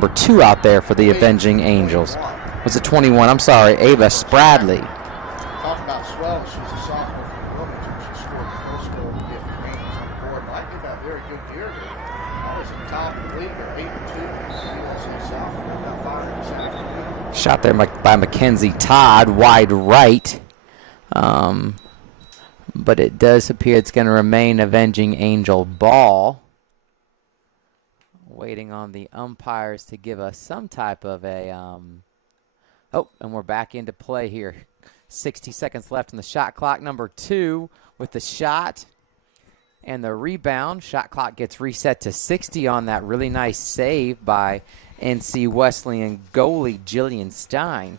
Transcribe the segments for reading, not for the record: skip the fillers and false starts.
Number 2 out there for the Avenging Angels. Was it 21? I'm sorry, Ava Spradley. Talking about swell, she's a sophomore from Wilmington. She scored the first goal to get the Rangers on the board. But I think that very good year there. Always in the top of the league. They're 8-2. USA South, about 5%. Shot there by Mackenzie Todd, wide right. But it does appear it's going to remain Avenging Angel ball. Waiting on the umpires to give us some type of a and we're back into play here. 60 seconds left in the shot clock. Number 2 with the shot and the rebound. Shot clock gets reset to 60 on that really nice save by NC Wesleyan goalie Jillian Stein.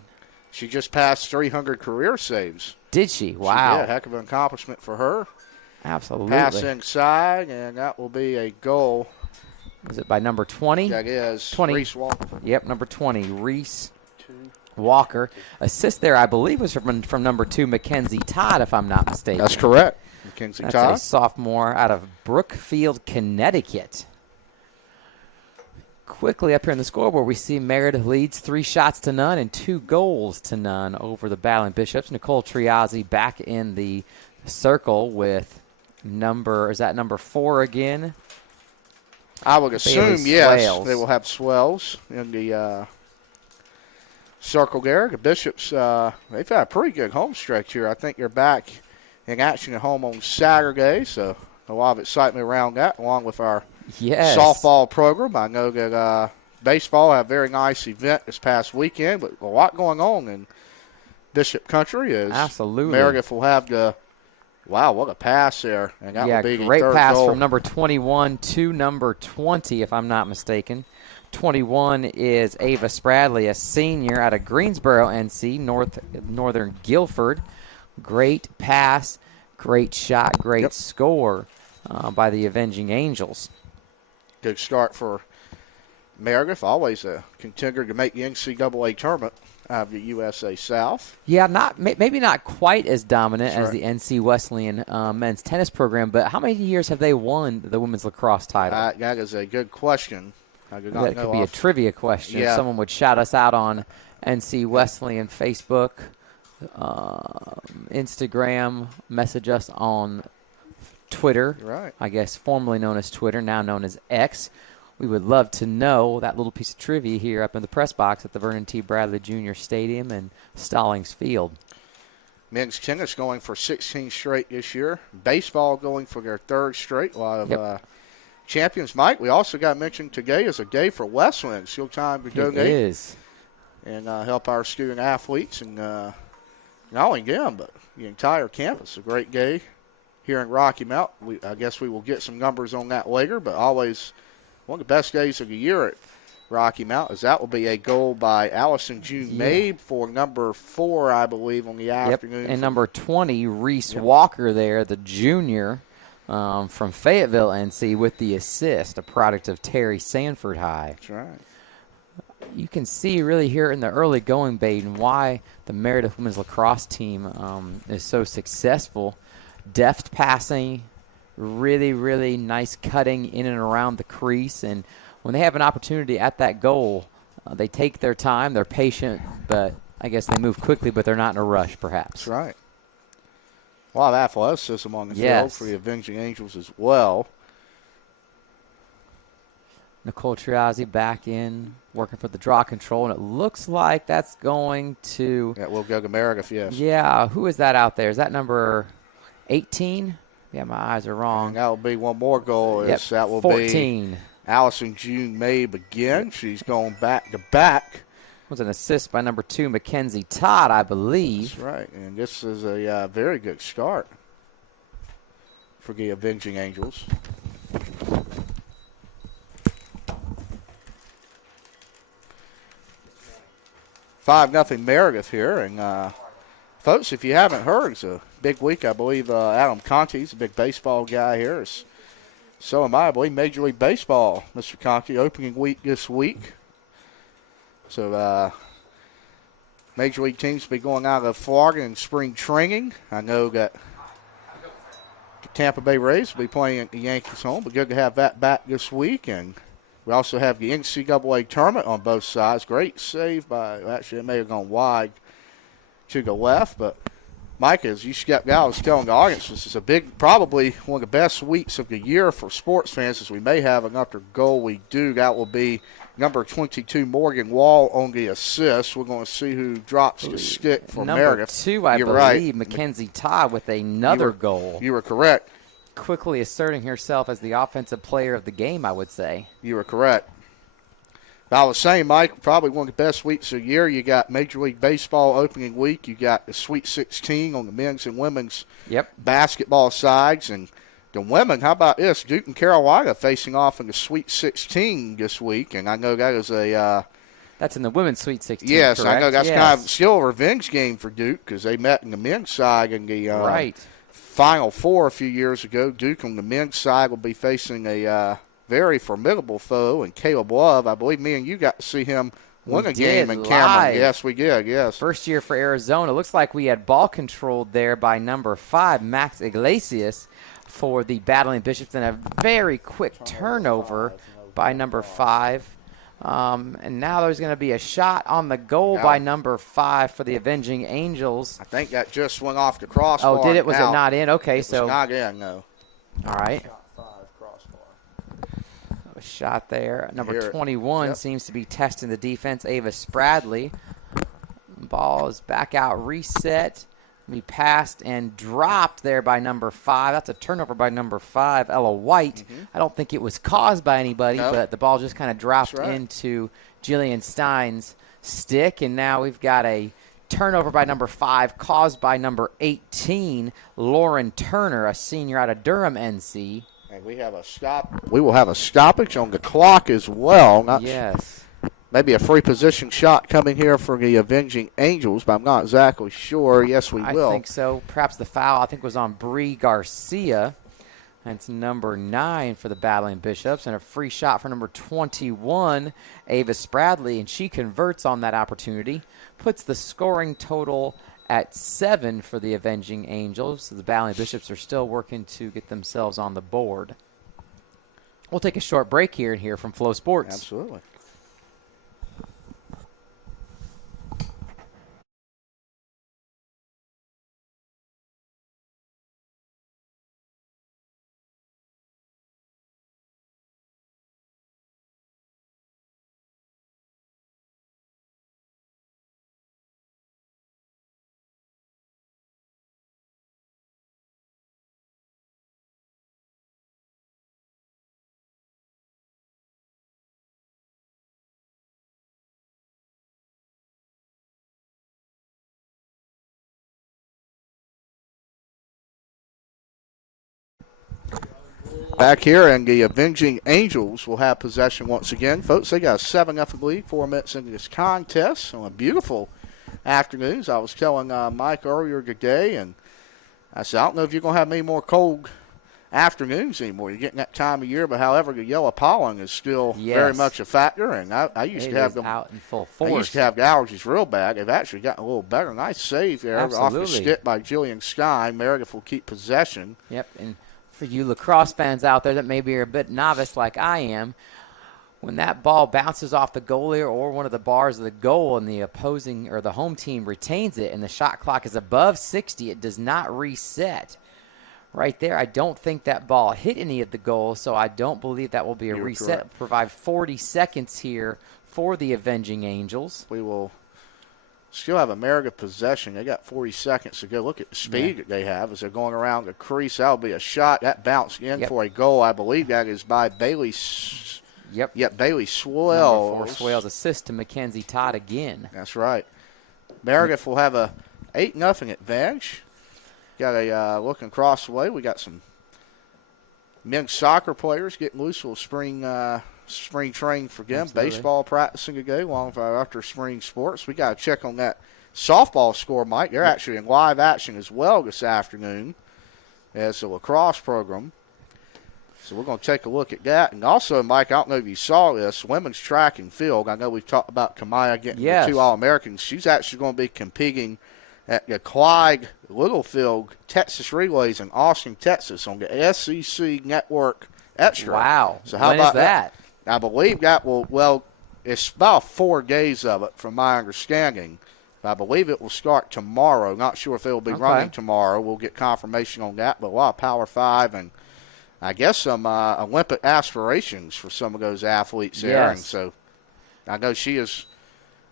She just passed 300 career saves. Did she? Wow. Yeah, heck of an accomplishment for her. Absolutely. Pass inside, and that will be a goal. Is it by number 20? That is 20. Reese Walker. Yep, number 20, Reese Walker. Assist there, I believe, was from number 2, Mackenzie Todd, if I'm not mistaken. That's correct. Mackenzie Todd. That's a sophomore out of Brookfield, Connecticut. Quickly up here on the scoreboard, we see Meredith leads 3 shots to none and 2 goals to none over the Battling Bishops. Nicole Triazzi back in the circle with number 4 again? I would assume, yes, they will have swells in the circle there. The Bishops, they've had a pretty good home stretch here. I think they're back in action at home on Saturday, so a lot of excitement around that, along with our softball program. I know that baseball had a very nice event this past weekend, but a lot going on in Bishop Country. Absolutely. Meredith will have the wow, what a pass there. And that will be the great third pass goal. from number 21 to number 20, if I'm not mistaken. 21 is Ava Spradley, a senior out of Greensboro, NC, Northern Guilford. Great pass, great shot, great score by the Avenging Angels. Good start for Meredith, always a contender to make the NCAA tournament out of the USA South. Yeah, maybe not quite as dominant as the NC Wesleyan men's tennis program, but how many years have they won the women's lacrosse title? That is a good question. That could be a trivia question. Yeah. If someone would shout us out on NC Wesleyan Facebook, Instagram, message us on Twitter. Right. I guess formerly known as Twitter, now known as X. We would love to know that little piece of trivia here up in the press box at the Vernon T. Bradley Jr. Stadium and Stallings Field. Men's tennis going for 16 straight this year. Baseball going for their 3rd straight. A lot of champions. Mike, we also got mentioned today as a day for Wesleyan. Still time to donate. It is. And help our student athletes and not only them, but the entire campus. A great day here in Rocky Mount. I guess we will get some numbers on that later, but always one of the best days of the year at Rocky Mount, as that will be a goal by Allison June Mabe for number 4, I believe, on the afternoon. And number 20, Reese Walker there, the junior from Fayetteville, NC, with the assist, a product of Terry Sanford High. That's right. You can see really here in the early going, Baden, why the Meredith women's lacrosse team is so successful. Deft passing, really, really nice cutting in and around the crease. And when they have an opportunity at that goal, they take their time, they're patient, but I guess they move quickly, but they're not in a rush, perhaps. That's right. A lot of athleticism on the field for the Avenging Angels as well. Nicole Triazzi back in, working for the draw control, and it looks like that's going to... That will go to Meredith, yes. Yeah, who is that out there? Is that number 18? Yeah, my eyes are wrong. And that will be one more goal. Yep, that will 14. Be Allison June Mabe again. She's going back to back. Was an assist by number 2, Mackenzie Todd, I believe. That's right, and this is a very good start for the Avenging Angels. $5-0 Meredith here, and folks, if you haven't heard, it's a big week. I believe Adam Conti's a big baseball guy here. So am I believe Major League Baseball, Mr. Conti, opening week this week. So Major League teams will be going out of Florida in spring training. I know that the Tampa Bay Rays will be playing at the Yankees home, but good to have that back this week. And We also have the NCAA tournament on both sides. Great save by, actually, it may have gone wide to the left, but Mike, as you stepped out, I was telling the audience, this is probably one of the best weeks of the year for sports fans, as we may have another goal. We do. That will be number 22, Morgan Wall, on the assist. We're going to see who drops the stick for Meredith. Number 2, I believe, right. Mackenzie Todd with another goal. You were correct. Quickly asserting herself as the offensive player of the game, I would say. You were correct. I was saying, Mike, probably one of the best weeks of the year. You got Major League Baseball opening week. You got the Sweet 16 on the men's and women's basketball sides. And the women, how about this? Duke and Carolina facing off in the Sweet 16 this week. And I know that is a that's in the women's Sweet 16, yes, correct? I know that's kind of still a revenge game for Duke because they met in the men's side in the Final Four a few years ago. Duke on the men's side will be facing a very formidable foe, and Caleb Love. I believe me and you got to see him win a game in Cameron. Yes, we did, yes. First year for Arizona. Looks like we had ball controlled there by number 5, Max Iglesias, for the Battling Bishops, and a very quick turnover by number 5. And now there's going to be a shot on the goal by number 5 for the Avenging Angels. I think that just went off the crossbar. Oh, did it? Was it not in? Okay, it was not in, no. All right. Shot there. Number 21 seems to be testing the defense, Ava Spradley. Ball is back out, reset. Be passed and dropped there by number 5. That's a turnover by number 5, Ella White. I don't think it was caused by anybody, but the ball just kind of dropped into Jillian Stein's stick. And now we've got a turnover by number 5 caused by number 18, Lauren Turner, a senior out of Durham, NC. And we have a stop. We will have a stoppage on the clock as well. Maybe a free position shot coming here for the Avenging Angels, but I'm not exactly sure. Yes, we will. I think so. Perhaps the foul, I think, was on Bree Garcia. That's number 9 for the Battling Bishops. And a free shot for number 21, Ava Spradley. And she converts on that opportunity. Puts the scoring total at 7 for the Avenging Angels. So the Battling Bishops are still working to get themselves on the board. We'll take a short break here and hear from Flow Sports. Absolutely. Back here, and the Avenging Angels will have possession once again. Folks, they got a 7-0 lead, 4 minutes into this contest on a beautiful afternoon. As I was telling Mike earlier today, and I said, I don't know if you're going to have many more cold afternoons anymore. You're getting that time of year, but however, the yellow pollen is still very much a factor, and I used to have them out in full force. I used to have the allergies real bad. They've actually gotten a little better. Nice save there off the stick by Jillian Stein. Meredith will keep possession. Yep, and for you lacrosse fans out there that maybe are a bit novice like I am, when that ball bounces off the goalie or one of the bars of the goal and the opposing or the home team retains it and the shot clock is above 60, it does not reset. Right there, I don't think that ball hit any of the goals, so I don't believe that will be a reset. Correct. Provide 40 seconds here for the Avenging Angels. We will still have a Meredith possession. They got 40 seconds to go. Look at the speed that they have as they're going around the crease. That'll be a shot. That bounced in for a goal. I believe that is by Bailey. Bailey Swells. Number 4 Swells assist to Mackenzie Todd again. That's right. Meredith will have a 8-0 advantage. Got a looking across the way. We got some men's soccer players getting loose. Little spring training for them. Absolutely. Baseball practicing today along with our after spring sports. We got to check on that softball score, Mike. They're actually in live action as well this afternoon as the lacrosse program. So we're going to take a look at that. And also, Mike, I don't know if you saw this, women's track and field. I know we've talked about Kamaya getting the 2 All-Americans. She's actually going to be competing at the Clyde Littlefield Texas Relays in Austin, Texas on the SEC Network Extra. Wow. So how when about is that? I believe that will, well, it's about 4 days of it from my understanding. I believe it will start tomorrow. Not sure if it will be running tomorrow. We'll get confirmation on that. But a lot of Power 5 and I guess some Olympic aspirations for some of those athletes there. Yes. And so I know she is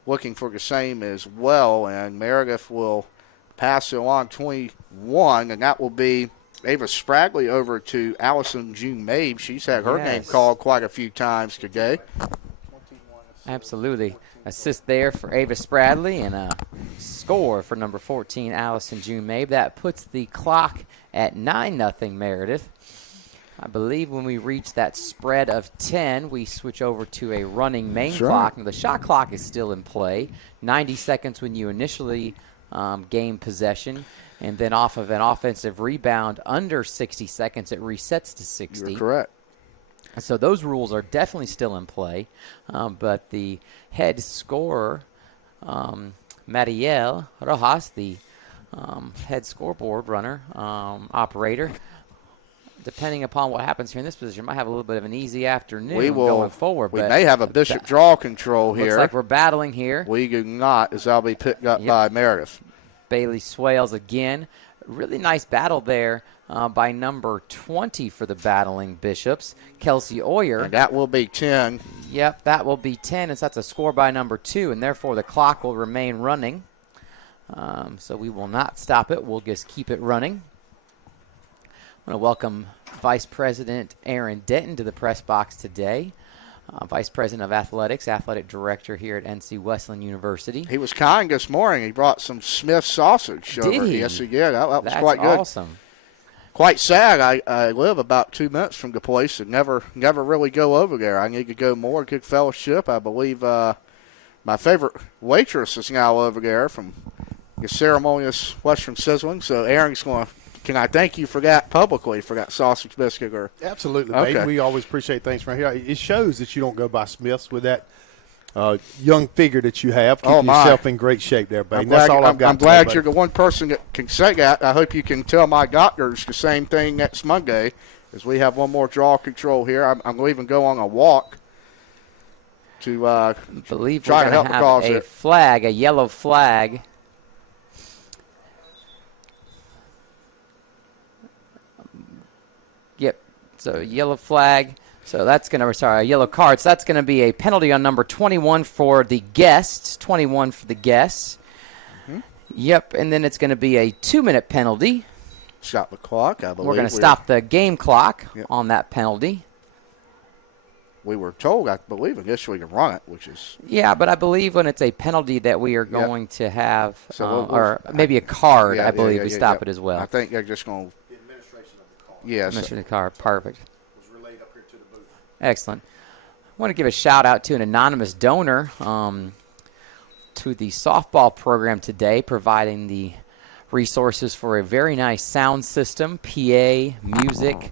looking for the same as well. And Meredith will pass it along 21, and that will be Ava Spragley over to Allison June Mabe. She's had her name called quite a few times today. Absolutely. Assist there for Ava Spragley and a score for number 14, Allison June Mabe. That puts the clock at 9-0 Meredith. I believe when we reach that spread of 10, we switch over to a running main clock. Now, the shot clock is still in play. 90 seconds when you initially gain possession. And then off of an offensive rebound under 60 seconds, it resets to 60. You're correct. So those rules are definitely still in play. But the head scorer, Mariel Rojas, the head scoreboard runner, operator, depending upon what happens here in this position, might have a little bit of an easy afternoon going forward. We may have a Bishop draw control here. Looks like we're battling here. We do not, as that'll be picked up by Meredith. Bailey Swales again. Really nice battle there by number 20 for the battling Bishops, Kelsey Oyer. And that will be 10. Yep, that will be 10, as that's a score by number 2, and therefore the clock will remain running. So we will not stop it. We'll just keep it running. I want to welcome Vice President Aaron Denton to the press box today. Vice President of Athletics, Athletic Director here at NC Wesleyan University. He was kind this morning. He brought some Smith sausage over. Did he? Yes, he did. That was That's quite good. Awesome. Quite sad. I live about 2 minutes from the place and never really go over there. I need to go more. Good fellowship. I believe my favorite waitress is now over there from the ceremonious Western Sizzling. So Aaron's going to, can I thank you for that publicly, for that sausage biscuit? Or Absolutely, babe. We always appreciate things from here. It shows that you don't go by Smith's with that young figure that you have. Keep yourself in great shape there, babe. That's all I've got. I'm glad you're the one person that can say that. I hope you can tell my doctors the same thing next Monday, as we have one more draw control here. I'm going to even go on a walk to try to help the cause. A flag, a yellow flag. Yep, so yellow flag. So that's going to, a yellow card. So that's going to be a penalty on number 21 for the guests. 21 for the guests. Mm-hmm. Yep, and then it's going to be a 2-minute penalty. Stop the clock, I believe. We're going to stop the game clock on that penalty. We were told, I believe, initially to run it, which is. Yeah, but I believe when it's a penalty that we are going to have, or maybe a card, I believe we stop it as well. I think they're just going to. The administration of the call. Yes. Administration of the card, perfect. Was relayed up here to the booth. Excellent. I want to give a shout out to an anonymous donor to the softball program today, providing the resources for a very nice sound system, PA, music,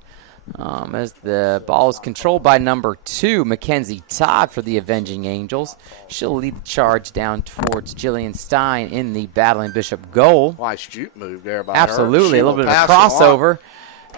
as the ball is controlled by number 2, Mackenzie Todd for the Avenging Angels. She'll lead the charge down towards Jillian Stein in the Battling Bishop goal. Nice juke move there by Absolutely, her. A little bit of a crossover.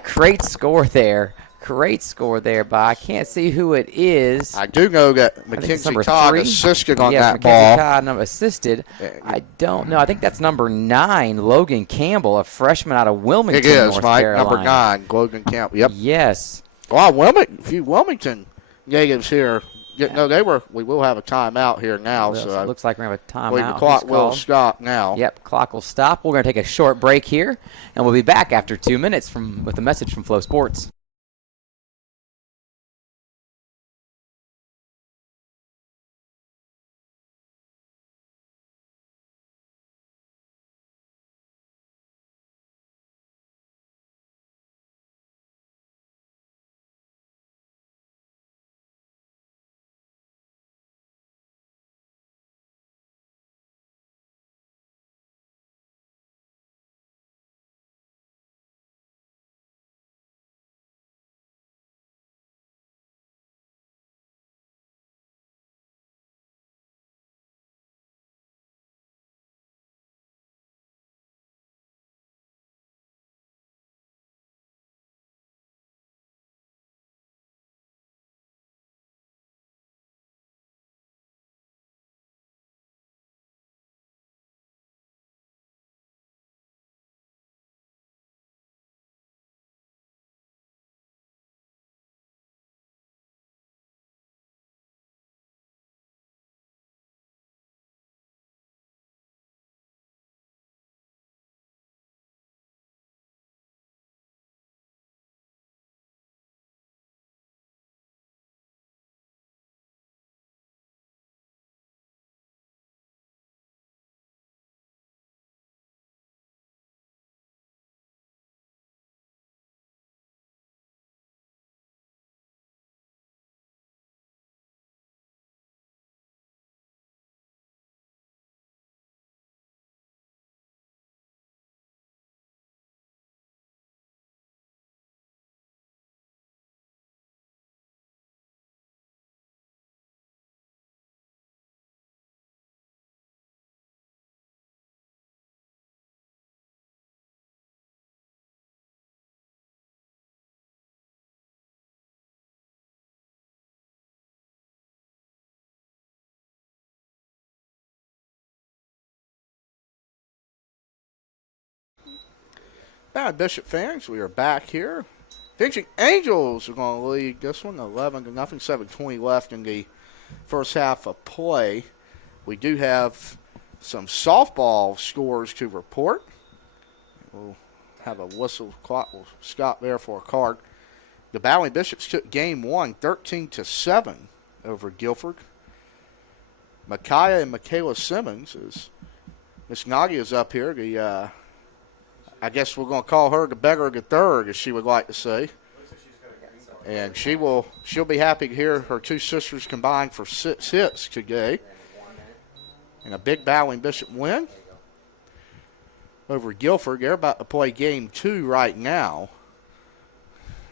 Great score there. Great score there by, I can't see who it is. I do know that Mackenzie Todd assisted on that ball. Mackenzie Todd assisted. I don't know. I think that's number 9, Logan Campbell, a freshman out of Wilmington, It is, North Mike. Carolina. Number 9, Logan Campbell. Yep. Yes. Wow, a few Wilmington natives here. No, we will have a timeout here now. So it looks like we're going to have a timeout. The clock will stop now. Yep, clock will stop. We're going to take a short break here, and we'll be back after 2 minutes with a message from Flow Sports. Bishop fans, we are back here. Avenging Angels are going to lead this one 11-0, 7:20 left in the first half of play. We do have some softball scores to report. We'll have a whistle clock. We'll stop there for a card. The Bowling Bishops took game 1, 13-7 over Guilford. Micaiah and Michaela Simmons, as Miss Nagy is up here. I guess we're going to call her the beggar of the third, as she would like to say. And she'll be happy to hear her two sisters combined for 6 hits today. And a big Bowling Bishop win over Guilford. They're about to play game 2 right now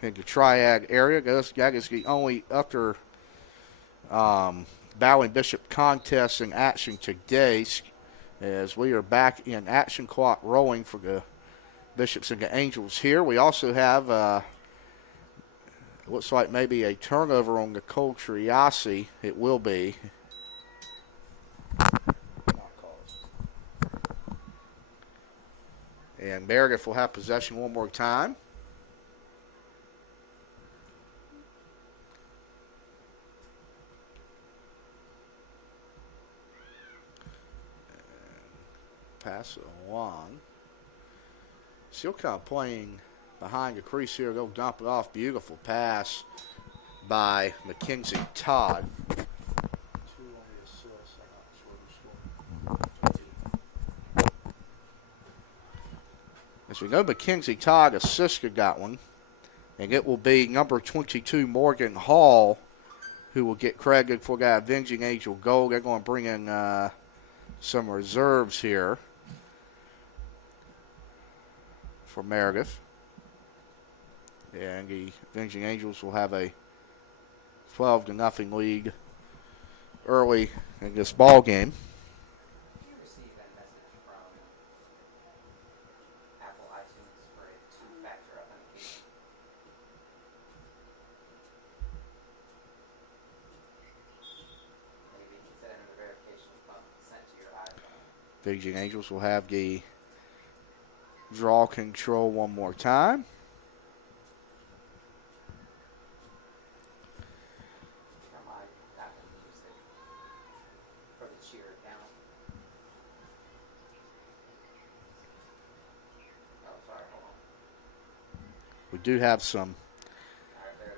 in the Triad area. That is the only other Bowling Bishop contest in action today, as we are back in action, clock rolling for the Bishops and the Angels here. We also have, looks like maybe a turnover on the Cole Triasi. It will be. And Meredith will have possession one more time. Pass it along. Still kind of playing behind the crease here. Go dump it off. Beautiful pass by Mackenzie Todd. 2 on the assist. I'm not sure. As we know, Mackenzie Todd assisted that one. And it will be number 22, Morgan Hall, who will get credited for that Avenging Angel goal. They're going to bring in some reserves here for Meredith. And the Avenging Angels will have a 12-0 lead early in this ball game. Did you receive that message from Apple iTunes for a 2-factor authentication? Maybe instead of the verification will come sent to your iPhone. Avenging Angels will have the draw control one more time. We do have some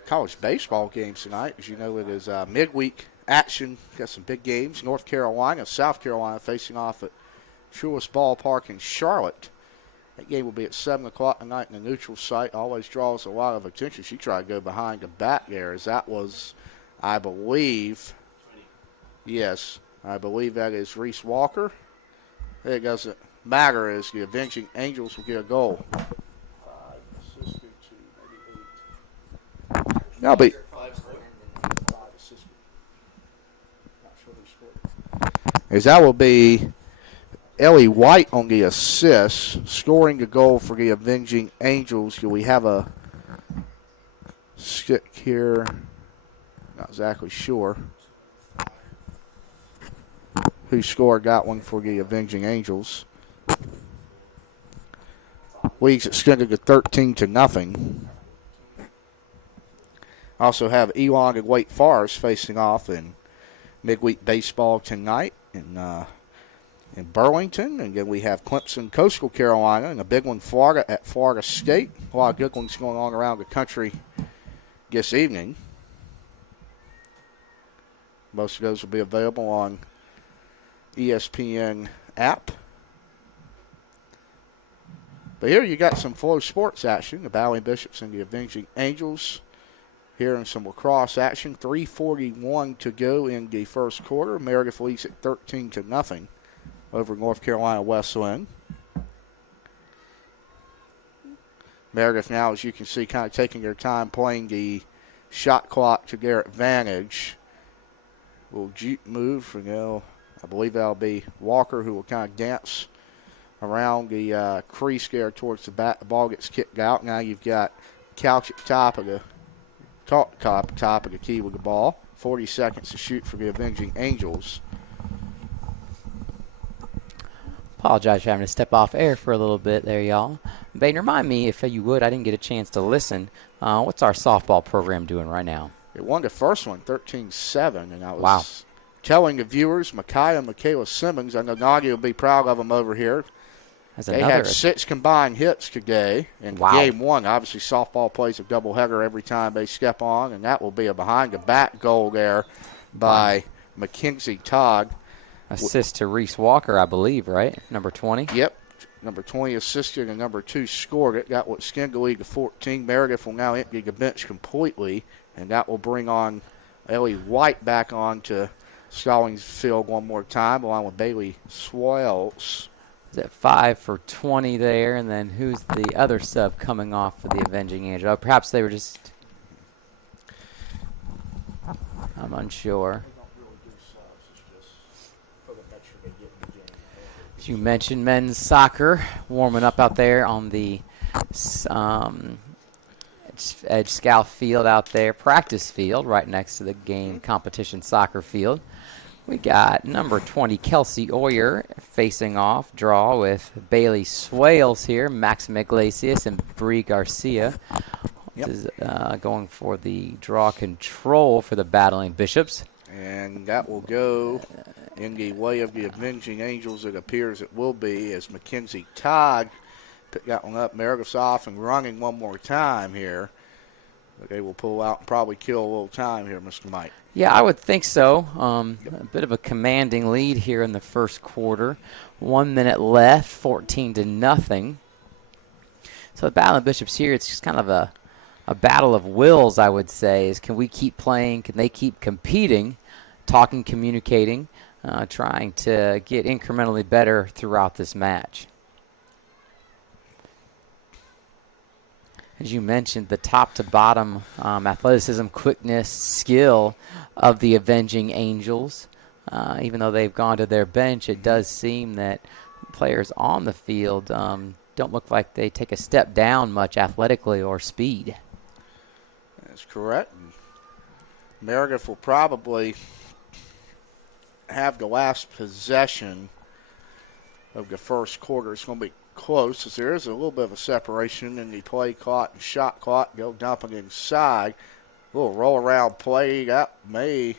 college baseball games tonight. As you know, it is midweek action. Got some big games. North Carolina, South Carolina facing off at Truist Ballpark in Charlotte. That game will be at 7 o'clock tonight in the neutral site. Always draws a lot of attention. She tried to go behind the bat there, as that was, I believe, yes, I believe that is Reese Walker. It doesn't matter, as the Avenging Angels will get a goal. That'll be. As that will be Ellie White on the assist, scoring the goal for the Avenging Angels. Do we have a stick here? Not exactly sure who scored that one for the Avenging Angels. League's extended to 13-0. Also have Elon and Wake Forest facing off in midweek baseball tonight in Burlington. And then we have Clemson, Coastal Carolina, and a big one, Florida at Florida State. A lot of good ones going on around the country this evening. Most of those will be available on ESPN app. But here you got some Flow Sports action. The Bowling Bishops and the Avenging Angels here in some lacrosse action. 3:41 to go in the first quarter. Meredith leads at 13-0 over North Carolina Wesleyan. Meredith now, as you can see, kind of taking their time playing the shot clock to their advantage. Will move, I believe that'll be Walker, who will kind of dance around the crease there towards the bat. The ball gets kicked out. Now you've got Couch at the top of the key with the ball. 40 seconds to shoot for the Avenging Angels. Apologize for having to step off air for a little bit there, y'all. Baden, remind me, if you would, I didn't get a chance to listen. What's our softball program doing right now? It won the first one, 13-7, and I was telling the viewers, Micaiah and Michaela Simmons, I know Nadia will be proud of them over here. They had 6 combined hits today in game 1. Obviously, softball plays a doubleheader every time they step on, and that will be a behind-the-back goal there by Mackenzie Todd. Assist to Reese Walker, I believe, right? Number 20? Yep. Number 20 assisted and number 2 scored it. Got what Skingley to 14. Meredith will now empty the bench completely, and that will bring on Ellie White back on to Stallings field one more time, along with Bailey Swales. Is it 5 for 20 there? And then who's the other sub coming off for the Avenging Angel? Perhaps they were just... I'm unsure. As you mentioned, men's soccer warming up out there on the Edge Scout field out there, practice field right next to the game competition soccer field. We got number 20, Kelsey Oyer, facing off, draw with Bailey Swales here, Maxim Iglesias and Bree Garcia. This is going for the draw control for the Battling Bishops. And that will go in the way of the Avenging Angels, it appears it will be, as Mackenzie Todd picked that one up. Meredith's off and running one more time here. But they will pull out and probably kill a little time here, Mr. Mike. Yeah, I would think so. A bit of a commanding lead here in the first quarter. 1 minute left, 14-0. So the Battling Bishops here, it's just kind of a battle of wills, I would say. Is can we keep playing? Can they keep competing, talking, communicating, trying to get incrementally better throughout this match? As you mentioned, the top to bottom athleticism, quickness, skill of the Avenging Angels. Even though they've gone to their bench, it does seem that players on the field don't look like they take a step down much athletically or speed. That's correct. Meredith will probably have the last possession of the first quarter. It's going to be close, as there is a little bit of a separation in the play caught and shot caught. Go dumping inside. A little roll around play. That may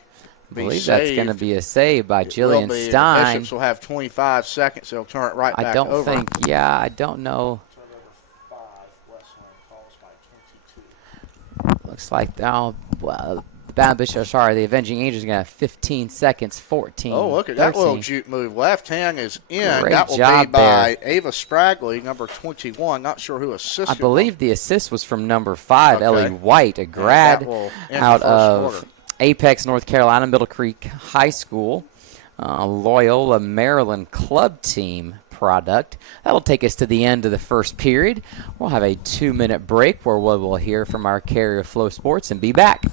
be I believe saved. That's going to be a save by Jillian Stein. The Bishops will have 25 seconds. They'll turn it right back over. I don't know. Looks like the Avenging Angels are going to have 15 seconds, 14. Oh, look at 13. that little juke move. Left hand is in. Great that will job be by there. Ava Spragley, number 21. Not sure who assisted. I believe the assist was from number 5, Ellie White, a grad out of Apex, North Carolina, Middle Creek High School, Loyola, Maryland club team product. That'll take us to the end of the first period. We'll have a 2-minute break where we will hear from our carrier Flow Sports and be back.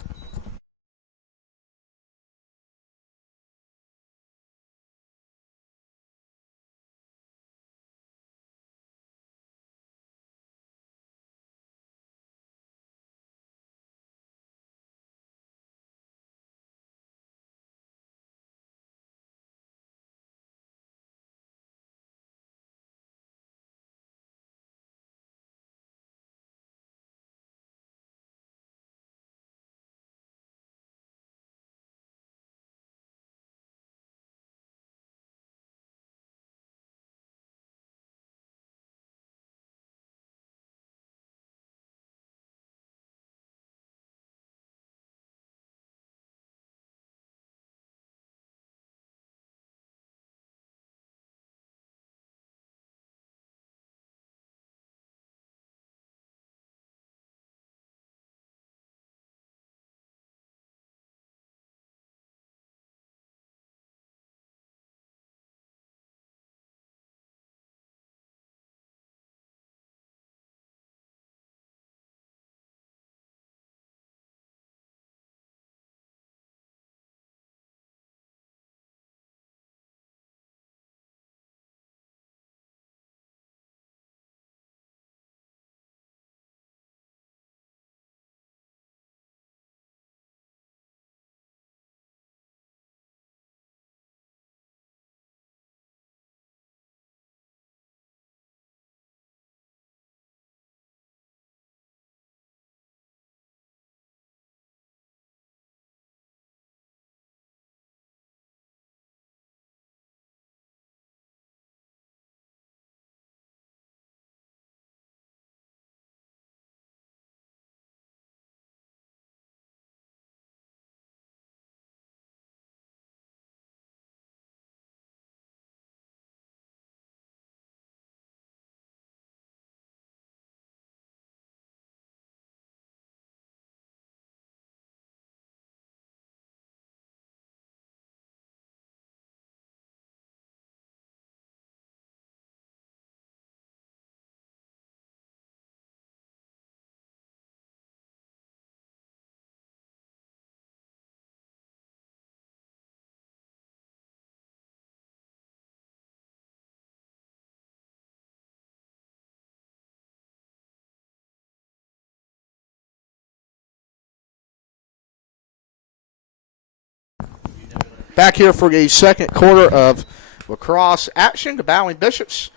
Back here for the second quarter of lacrosse action. The Battling Bishops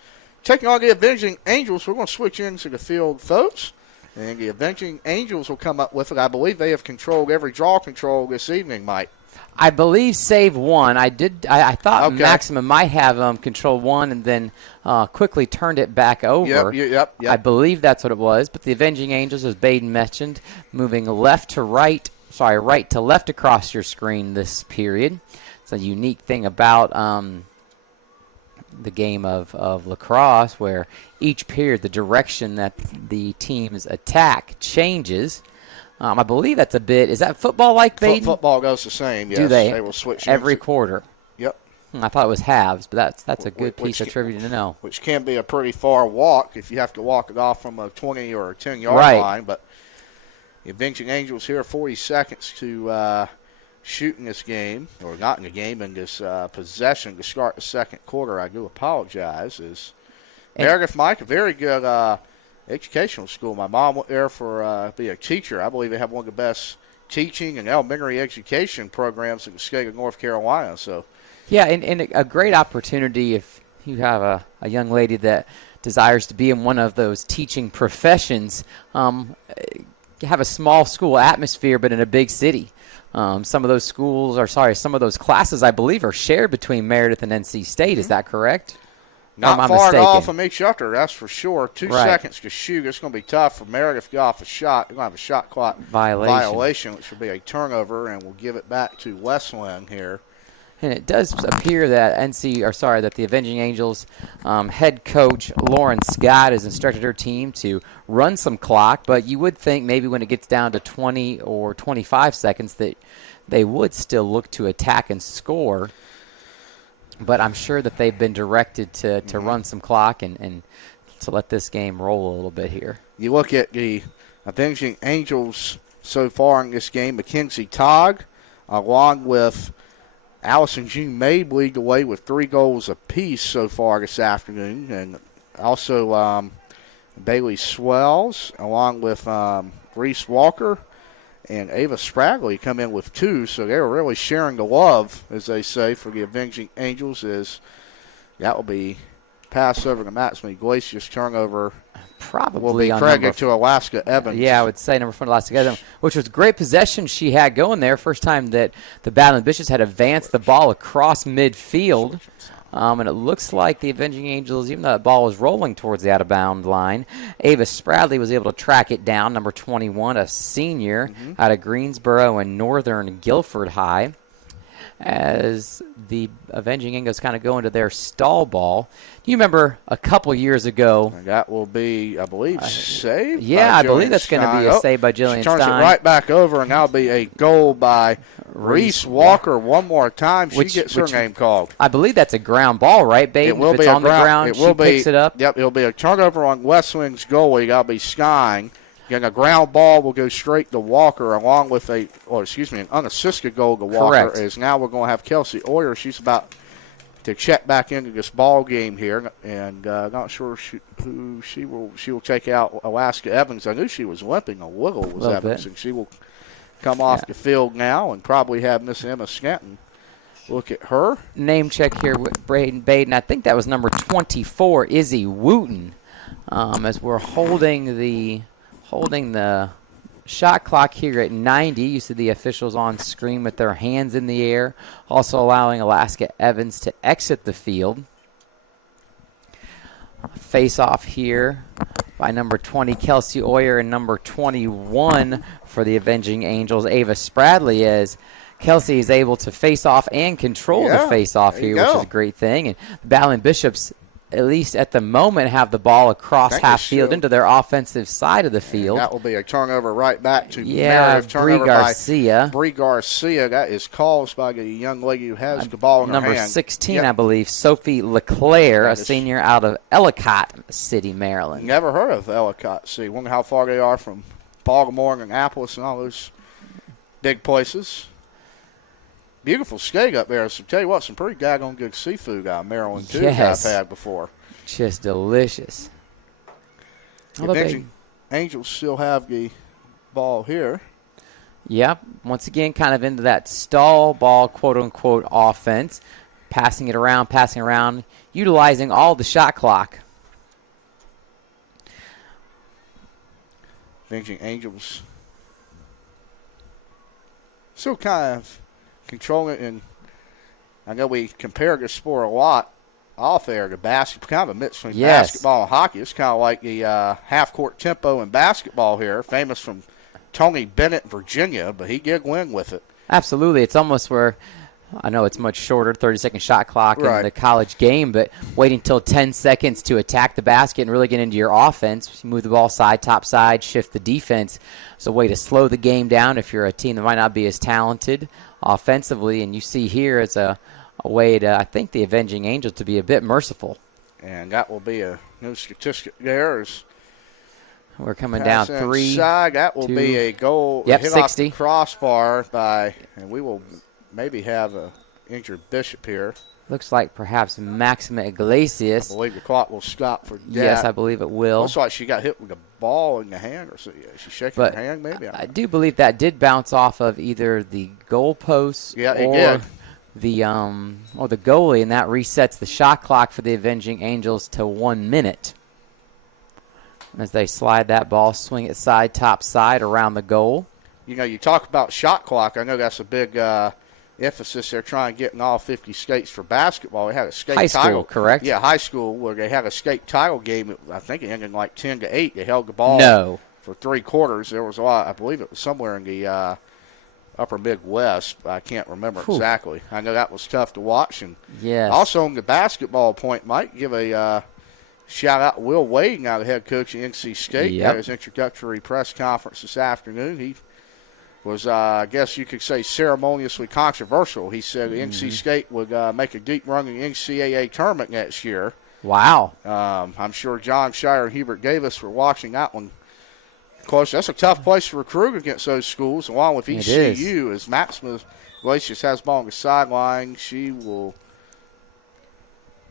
taking on the Avenging Angels. We're going to switch into the field, folks. And the Avenging Angels will come up with it. I believe they have controlled every draw control this evening, Mike. I believe save one. I thought Maximum might have control one and then quickly turned it back over. Yep. I believe that's what it was. But the Avenging Angels, as Baden mentioned, moving right to left across your screen this period. It's a unique thing about the game of lacrosse, where each period the direction that the team's attack changes. I believe that's a bit. Is that football like, Baden? Football goes the same. Yes. Do they? They will switch every quarter. Yep. I thought it was halves, but that's a good piece of trivia to know. Which can be a pretty far walk if you have to walk it off from a 20 or a 10-yard line. But the Avenging Angels here, 40 seconds to shoot in this game, or not in the game, in this possession to start the second quarter. I do apologize. Meredith, Mike, a very good educational school. My mom went there for be a teacher. I believe they have one of the best teaching and elementary education programs in the state of North Carolina. So, yeah, and a great opportunity if you have a young lady that desires to be in one of those teaching professions. Have a small school atmosphere, but in a big city. Some of those classes, I believe, are shared between Meredith and NC State. Is that correct? Not far off from each other, that's for sure. 2 seconds to shoot. It's going to be tough for Meredith to get off a shot. They're going to have a shot clock violation, which will be a turnover, and we'll give it back to Wesleyan here. And it does appear that that the Avenging Angels head coach Lauren Scott has instructed her team to run some clock, but you would think maybe when it gets down to 20 or 25 seconds that they would still look to attack and score. But I'm sure that they've been directed to run some clock and to let this game roll a little bit here. You look at the Avenging Angels so far in this game, Mackenzie Togg, along with Allison Jean Mabe, lead the way with 3 goals apiece so far this afternoon. And also Bailey Swells, along with Reese Walker and Ava Spragley come in with 2, so they're really sharing the love, as they say, for the Avenging Angels. That will be passed over to Maxime Iglesias. Turnover probably will be credited to Alaska Evans. Yeah, I would say number 4, Alaska Evans, which was great possession she had going there. First time that the Battling Bishops had advanced the ball across midfield. And it looks like the Avenging Angels, even though that ball was rolling towards the out-of-bound line, Ava Spradley was able to track it down, number 21, a senior out of Greensboro and Northern Guilford High, as the Avenging Angels kind of go into their stall ball. Do you remember a couple years ago? That will be, I believe, saved. Yeah, I believe that's going to be a save by Jillian Stein. She turns it right back over, and that'll be a goal by Reese Walker one more time. She gets her name called. I believe that's a ground ball, right, babe? It will be on the ground. She picks it up. Yep, it'll be a turnover on Wesleyan's goalie. That'll be Stein. Again, a ground ball will go straight to Walker, along with an unassisted goal to Walker. Correct. As now we're going to have Kelsey Oyer. She's about to check back into this ball game here, and not sure who she will take out. Alaska Evans. I knew she was limping a little Evans, and she will come off the field now and probably have Miss Emma Scranton look at her. Name check here with Braden Baden. I think that was number 24, Izzy Wooten, as we're holding the shot clock here at 90. You see the officials on screen with their hands in the air, also allowing Alaska Evans to exit the field. Face off here by number 20, Kelsey Oyer, and number 21 for the Avenging Angels, Ava Spradley, as Kelsey is able to face off and control the face off here, which is a great thing. And the Battling Bishops, at least at the moment, have the ball across half field into their offensive side of the field. And that will be a turnover right back to Meredith. Bree Garcia. Bree Garcia. That is caused by the young lady who has the ball in her hand. Number 16, I believe, Sophie LeClaire, a senior out of Ellicott City, Maryland. Never heard of Ellicott City. Wonder how far they are from Baltimore and Annapolis and all those big places. Beautiful skate up there. So, tell you what, some pretty daggone good seafood out of Maryland, too, that I've had before. Just delicious. The Avenging Angels still have the ball here. Yep. Once again, kind of into that stall ball, quote-unquote, offense. Passing around, utilizing all the shot clock. Avenging Angels still kind of controlling it, and I know we compare this sport a lot off air to basketball, kind of a mix between basketball and hockey. It's kind of like the half-court tempo in basketball here, famous from Tony Bennett, Virginia, but he did win with it. Absolutely. It's almost where, I know it's much shorter, 30-second shot clock in the college game, but waiting until 10 seconds to attack the basket and really get into your offense. You move the ball side, top side, shift the defense. It's a way to slow the game down if you're a team that might not be as talented offensively. And you see here it's a way to, I think, the Avenging Angels to be a bit merciful. And that will be a new statistic there. We're coming down 3. That will be a goal. Yep, hit 60. Off the crossbar and we will maybe have a injured Bishop here. Looks like perhaps Maxima Iglesias. I believe the clock will stop for that. Yes, I believe it will. Looks like she got hit with a ball in the hand, or so. Yeah, she's shaking her hand, maybe. I do believe that did bounce off of either the goalpost or the goalie, and that resets the shot clock for the Avenging Angels to 1 minute. As they slide that ball, swing it side, top side around the goal. You know, you talk about shot clock. I know that's a big emphasis. They're trying to get in all 50 states for basketball. They had a state title. High school, correct? Yeah, high school, where they had a state title game. I think it ended like 10-8. They held the ball for 3 quarters. There was a lot. I believe it was somewhere in the upper Midwest. But I can't remember exactly. I know that was tough to watch. And also on the basketball point, Mike, give a shout out to Will Wade, now the head coach at NC State. At his introductory press conference this afternoon. He was, I guess you could say, ceremoniously controversial. He said NC State would make a deep run in the NCAA tournament next year. Wow. I'm sure John Shire and Hubert Davis were watching that one. Of course, that's a tough place to recruit against those schools, along with ECU. As Maxima Iglesias has ball on the sideline, she will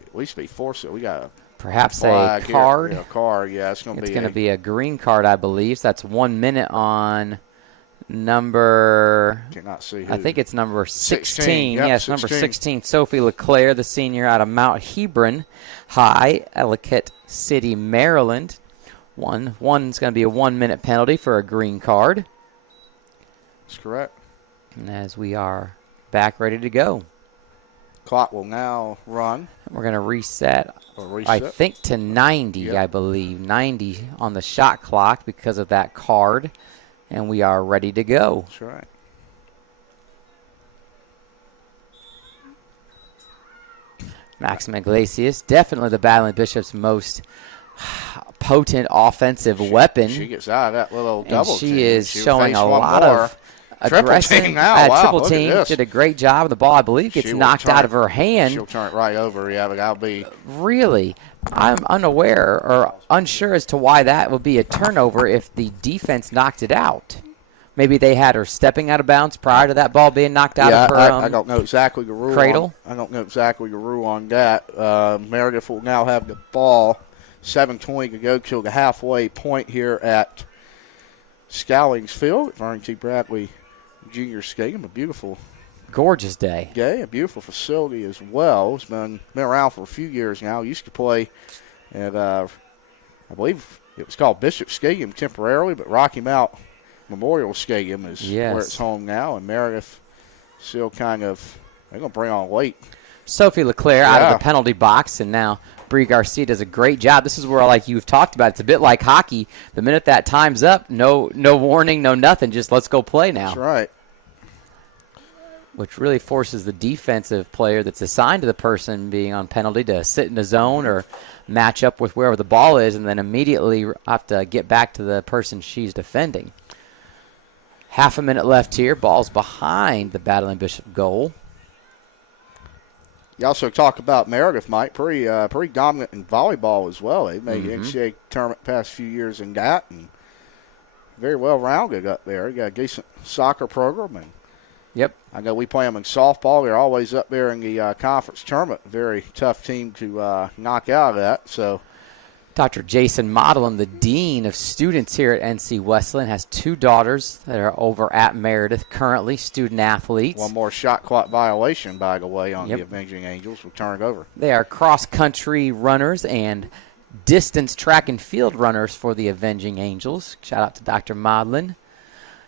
at least be forced. We got a perhaps a card. Yeah, a card. Yeah, it's going to be a green card, I believe. So that's 1 minute on number. Cannot see who. I think it's number 16. Yep, yes, 16. Number 16, Sophie LeClaire, the senior out of Mount Hebron High, Ellicott City, Maryland. One's going to be a 1 minute penalty for a green card. That's correct. And as we are back ready to go. Clock will now run. We're going to reset, I think, to 90, I believe. 90 on the shot clock because of that card. And we are ready to go. That's right. Maxima Iglesias, definitely the Battling Bishop's most potent offensive weapon. She gets out of that little double team. She is showing a lot of aggression. Triple team did a great job of the ball. I believe gets knocked out of her hand. She'll turn it right over. Yeah, but that'll be. Really? I'm unaware or unsure as to why that would be a turnover if the defense knocked it out. Maybe they had her stepping out of bounds prior to that ball being knocked out of her I don't know exactly the rule. Cradle? I don't know exactly the rule on that. Meredith will now have the ball. 7:20 to go till the halfway point here at Skowlings Field at Vernon T. Bradley Junior Stadium. A beautiful, gorgeous day. Yeah, a beautiful facility as well. It's been around for a few years now. Used to play at, I believe it was called Bishop Stadium temporarily, but Rocky Mount Memorial Stadium is where it's home now. And Meredith still kind of, they're going to bring on late. Sophie LeClaire out of the penalty box, and now Bree Garcia does a great job. This is where, like you've talked about, it's a bit like hockey. The minute that time's up, no warning, no nothing, just let's go play now. That's right. Which really forces the defensive player that's assigned to the person being on penalty to sit in the zone or match up with wherever the ball is and then immediately have to get back to the person she's defending. Half a minute left here. Ball's behind the Battling Bishop goal. You also talk about Meredith, Mike, pretty dominant in volleyball as well. They made NCAA tournament past few years in that, and very well rounded up there. You got a decent soccer program, and I know we play them in softball. They're always up there in the conference tournament. Very tough team to knock out of that. So Dr. Jason Modelim, the Dean of Students here at NC Wesleyan, has 2 daughters that are over at Meredith, currently student athletes. One more shot clock violation, by the way, on the Avenging Angels. We'll turn it over. They are cross-country runners and distance track and field runners for the Avenging Angels. Shout out to Dr. Modelim.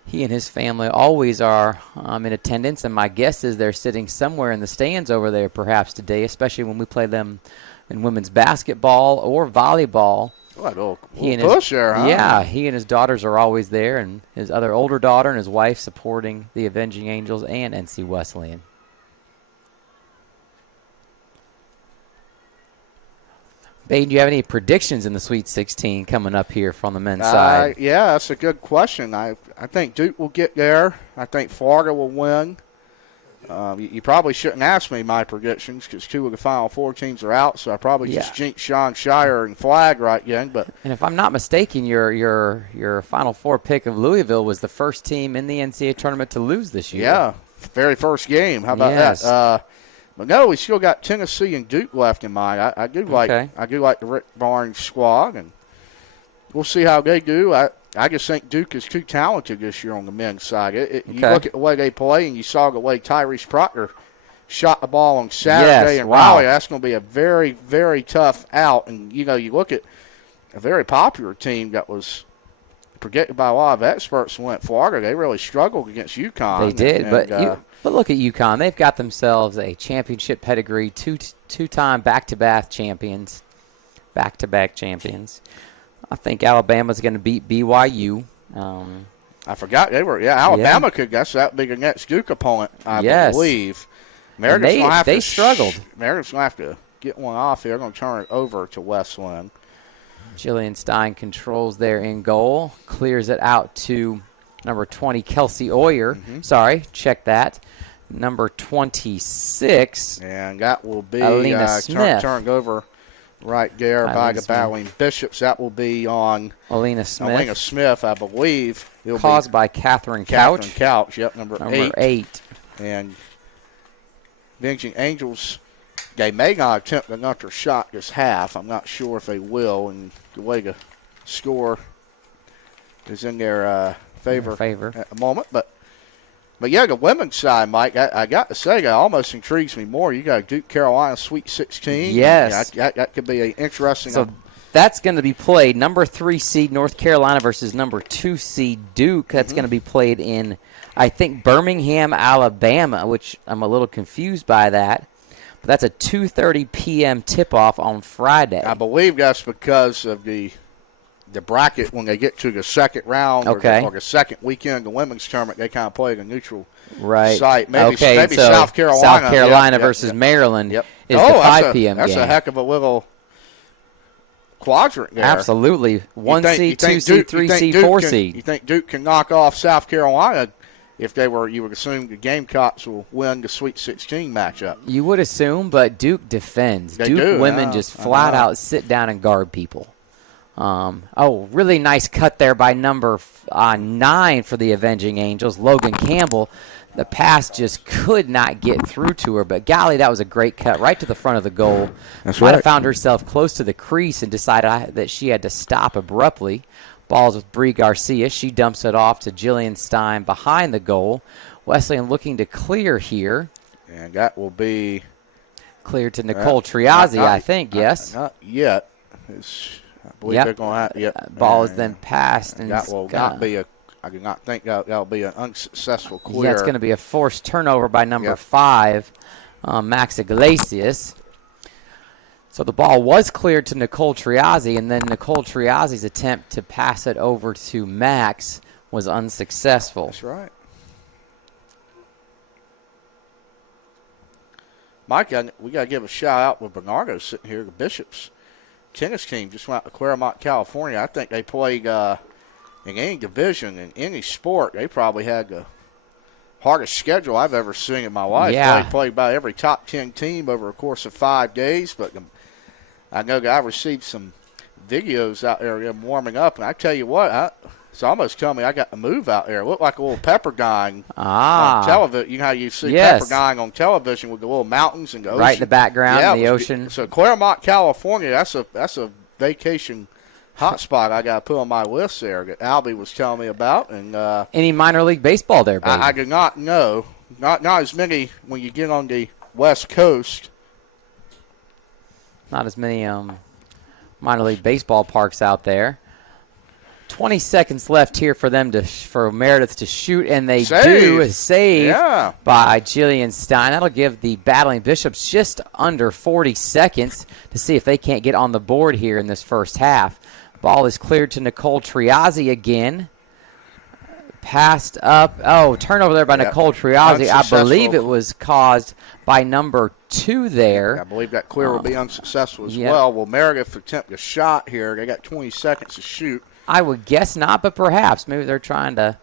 He and his family always are in attendance, and my guess is they're sitting somewhere in the stands over there perhaps today, especially when we play them in women's basketball or volleyball. What a little push there, huh? Yeah, he and his daughters are always there, and his other older daughter and his wife supporting the Avenging Angels and NC Wesleyan. Baden, do you have any predictions in the Sweet 16 coming up here from the men's side? Yeah, that's a good question. I think Duke will get there. I think Florida will win. You probably shouldn't ask me my predictions because 2 of the Final 4 teams are out, so I probably just jinxed Sean Shire and Flag right again. But and if I'm not mistaken, your Final 4 pick of Louisville was the first team in the NCAA tournament to lose this year. Yeah, very first game. How about that? But no, we still got Tennessee and Duke left in mind. I do like the Rick Barnes squad, and we'll see how they do. I just think Duke is too talented this year on the men's side. You look at the way they play, and you saw the way Tyrese Proctor shot the ball on Saturday in Raleigh. That's going to be a very, very tough out. And, you look at a very popular team that was predicted by a lot of experts who went Florida. They really struggled against UConn. They did, but look at UConn. They've got themselves a championship pedigree, two-time back-to-back champions. Back-to-back champions. I think Alabama's going to beat BYU. I forgot they were. Yeah, Alabama could guess that be the next Duke opponent, I believe. Meredith's they struggled. Meredith's going to have to get one off here. They're going to turn it over to Wesleyan. Jillian Stein controls there in goal, clears it out to number 20, Kelsey Oyer. Sorry, check that. Number 26. And that will be Alina Smith. Turned over right there by the battling Bishops. That will be on Alina Smith. Alina Smith, I believe. Caused by Catherine Couch. Catherine Couch, yep, number 8. And Avenging Angels, they may not attempt another shot this half. I'm not sure if they will, and the way the score is in their favor at the moment. But yeah, the women's side, Mike, I got to say, that almost intrigues me more. You got Duke Carolina Sweet 16. Yes. That could be an interesting. So that's going to be played. Number 3 seed North Carolina versus number 2 seed Duke. That's going to be played in, I think, Birmingham, Alabama, which I'm a little confused by that. But that's a 2:30 p.m. tip-off on Friday. I believe that's because of the bracket when they get to the second round or the second weekend of the women's tournament. They kind of play the neutral site. Maybe so South Carolina. South Carolina versus Maryland is the 5 p.m. That's game. a heck of a little quadrant there. Absolutely. 1 seed, 2 seed, 3 seed, 4 seed. You think Duke can knock off South Carolina? If they were, you would assume the Gamecocks will win the Sweet 16 matchup. You would assume, but Duke defends. Duke women just flat out sit down and guard people. Really nice cut there by number 9 for the Avenging Angels, Logan Campbell. The pass just could not get through to her, but golly, that was a great cut right to the front of the goal. Might have found herself close to the crease and decided that she had to stop abruptly. Ball's with Bree Garcia. She dumps it off to Jillian Stein behind the goal. Wesleyan looking to clear here. And that will be cleared to Nicole Triazzi, I think, yes? Not yet. I believe they're going to have Ball is then passed. And that will not be I do not think that will be an unsuccessful clear. Yeah, it's going to be a forced turnover by number 5, Max Iglesias. So the ball was cleared to Nicole Triazzi, and then Nicole Triazzi's attempt to pass it over to Max was unsuccessful. That's right. Mike, we got to give a shout-out with Bernardo sitting here. The Bishops tennis team just went out to Claremont, California. I think they played in any division, in any sport. They probably had the hardest schedule I've ever seen in my life. Yeah. They played by every top 10 team over a course of 5 days, but I know I received some videos out there of them warming up, and I tell you what, it's almost telling me I got to move out there. It looked like a little pepper dyeing on television. You know how you see pepper dyeing on television with the little mountains and the ocean? Right in the background, the ocean. So Claremont, California, that's a vacation hotspot I got to put on my list there that Albie was telling me about. And any minor league baseball there, baby? I do not know. Not as many when you get on the West Coast. Not as many minor league baseball parks out there. 20 seconds left here for them for Meredith to shoot, and they do a save by Jillian Stein. That'll give the Battling Bishops just under 40 seconds to see if they can't get on the board here in this first half. Ball is cleared to Nicole Triazzi again. Passed up. Oh, turnover there by Nicole Triazzi. I believe it was caused by number 2 there. I believe that clear will be unsuccessful as well. Will Meredith attempt a shot here? They got 20 seconds to shoot. I would guess not, but perhaps. Maybe they're trying to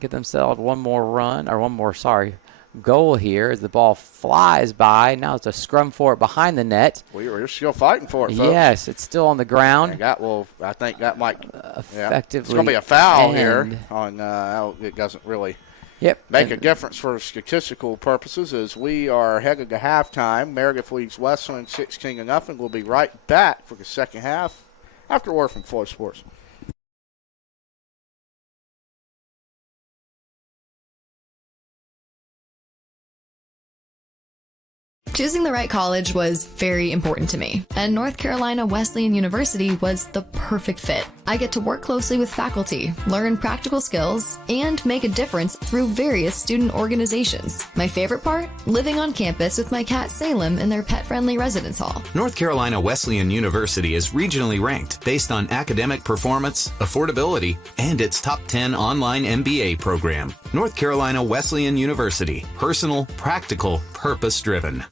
get themselves one more goal here as the ball flies by. Now it's a scrum for it behind the net. We're still fighting for it, folks. Yes, it's still on the ground. I think that might effectively. It's going to be a foul here. It doesn't really make a difference for statistical purposes as we are headed to halftime. Meredith leads Wesleyan 16-0. We'll be right back for the second half after a word from Floyd Sports. Choosing the right college was very important to me, and North Carolina Wesleyan University was the perfect fit. I get to work closely with faculty, learn practical skills, and make a difference through various student organizations. My favorite part? Living on campus with my cat Salem in their pet-friendly residence hall. North Carolina Wesleyan University is regionally ranked based on academic performance, affordability, and its top 10 online MBA program. North Carolina Wesleyan University. Personal, practical, purpose-driven.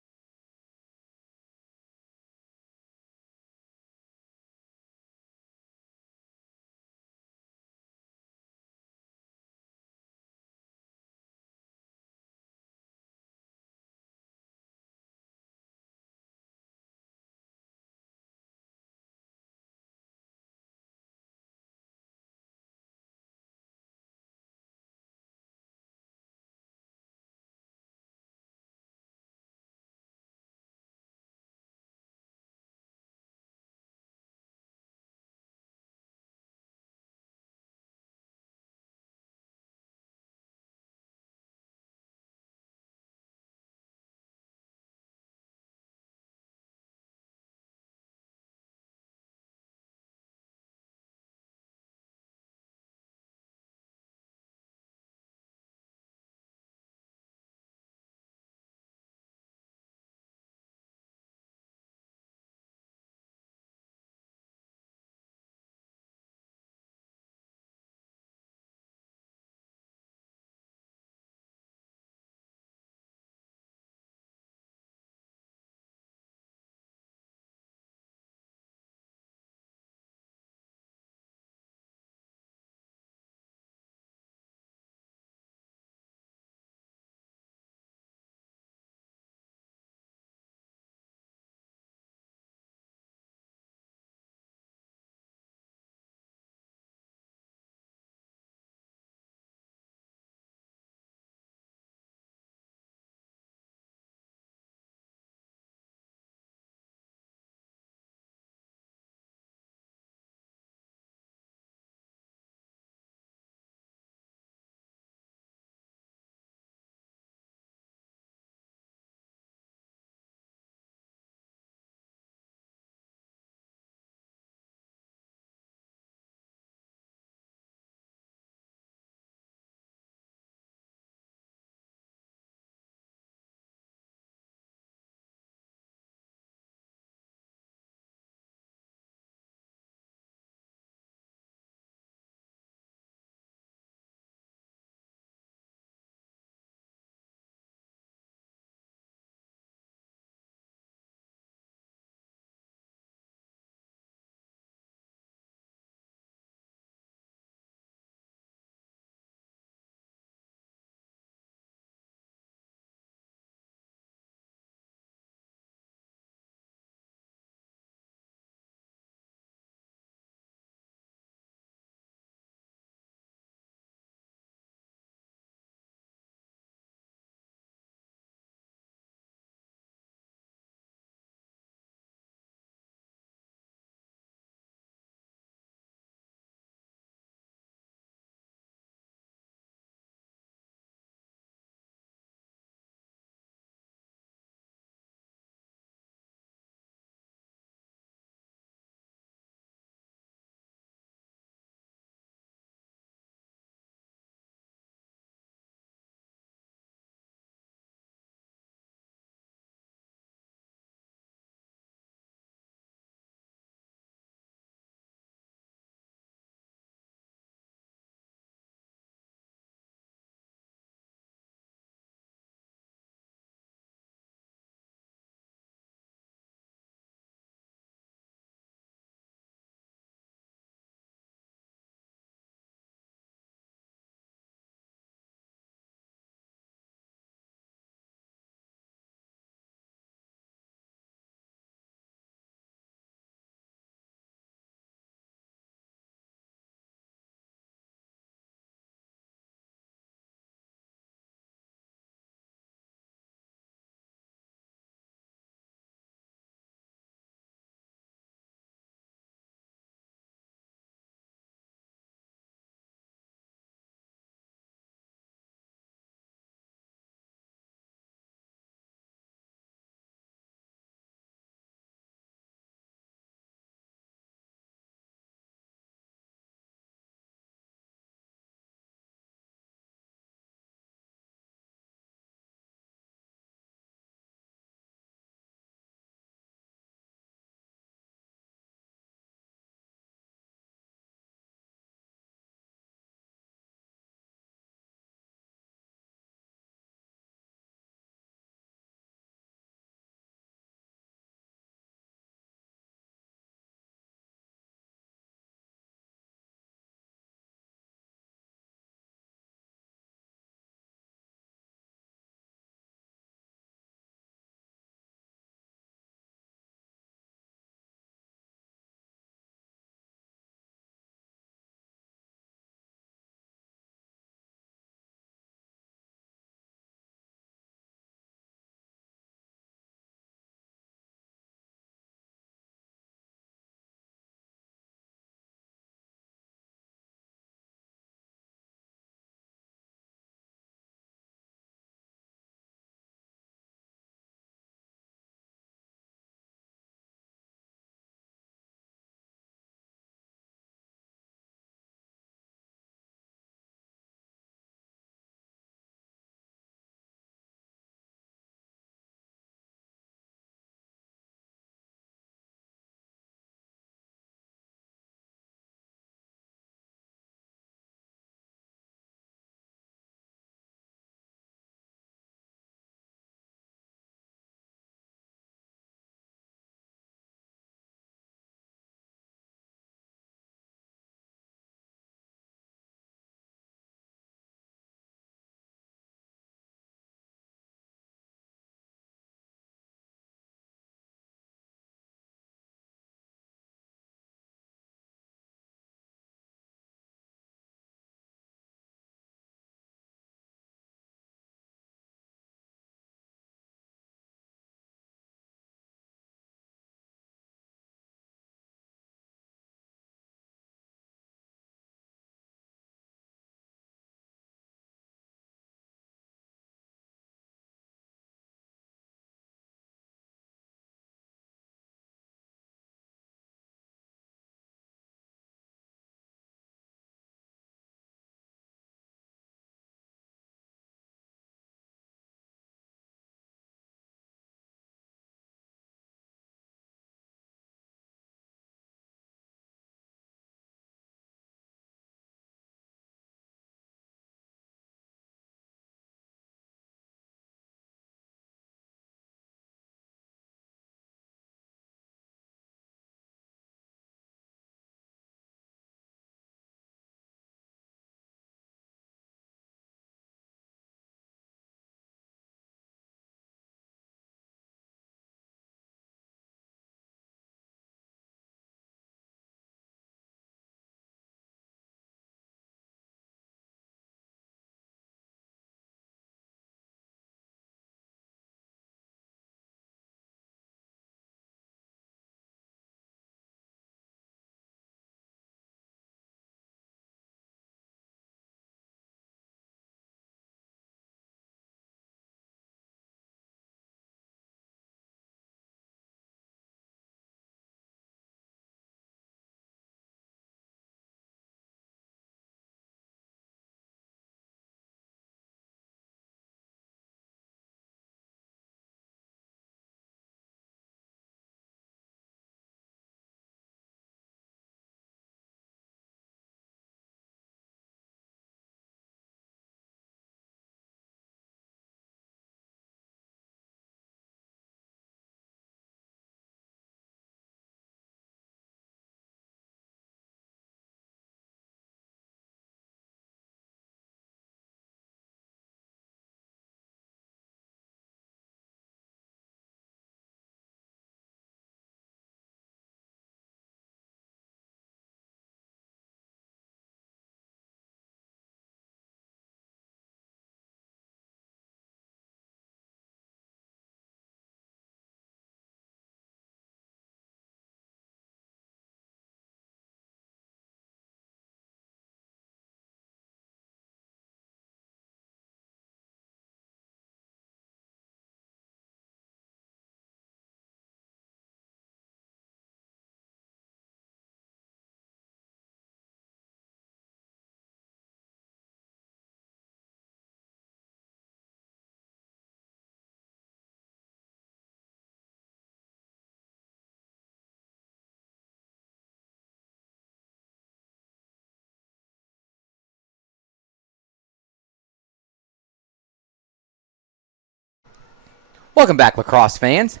Welcome back, lacrosse fans.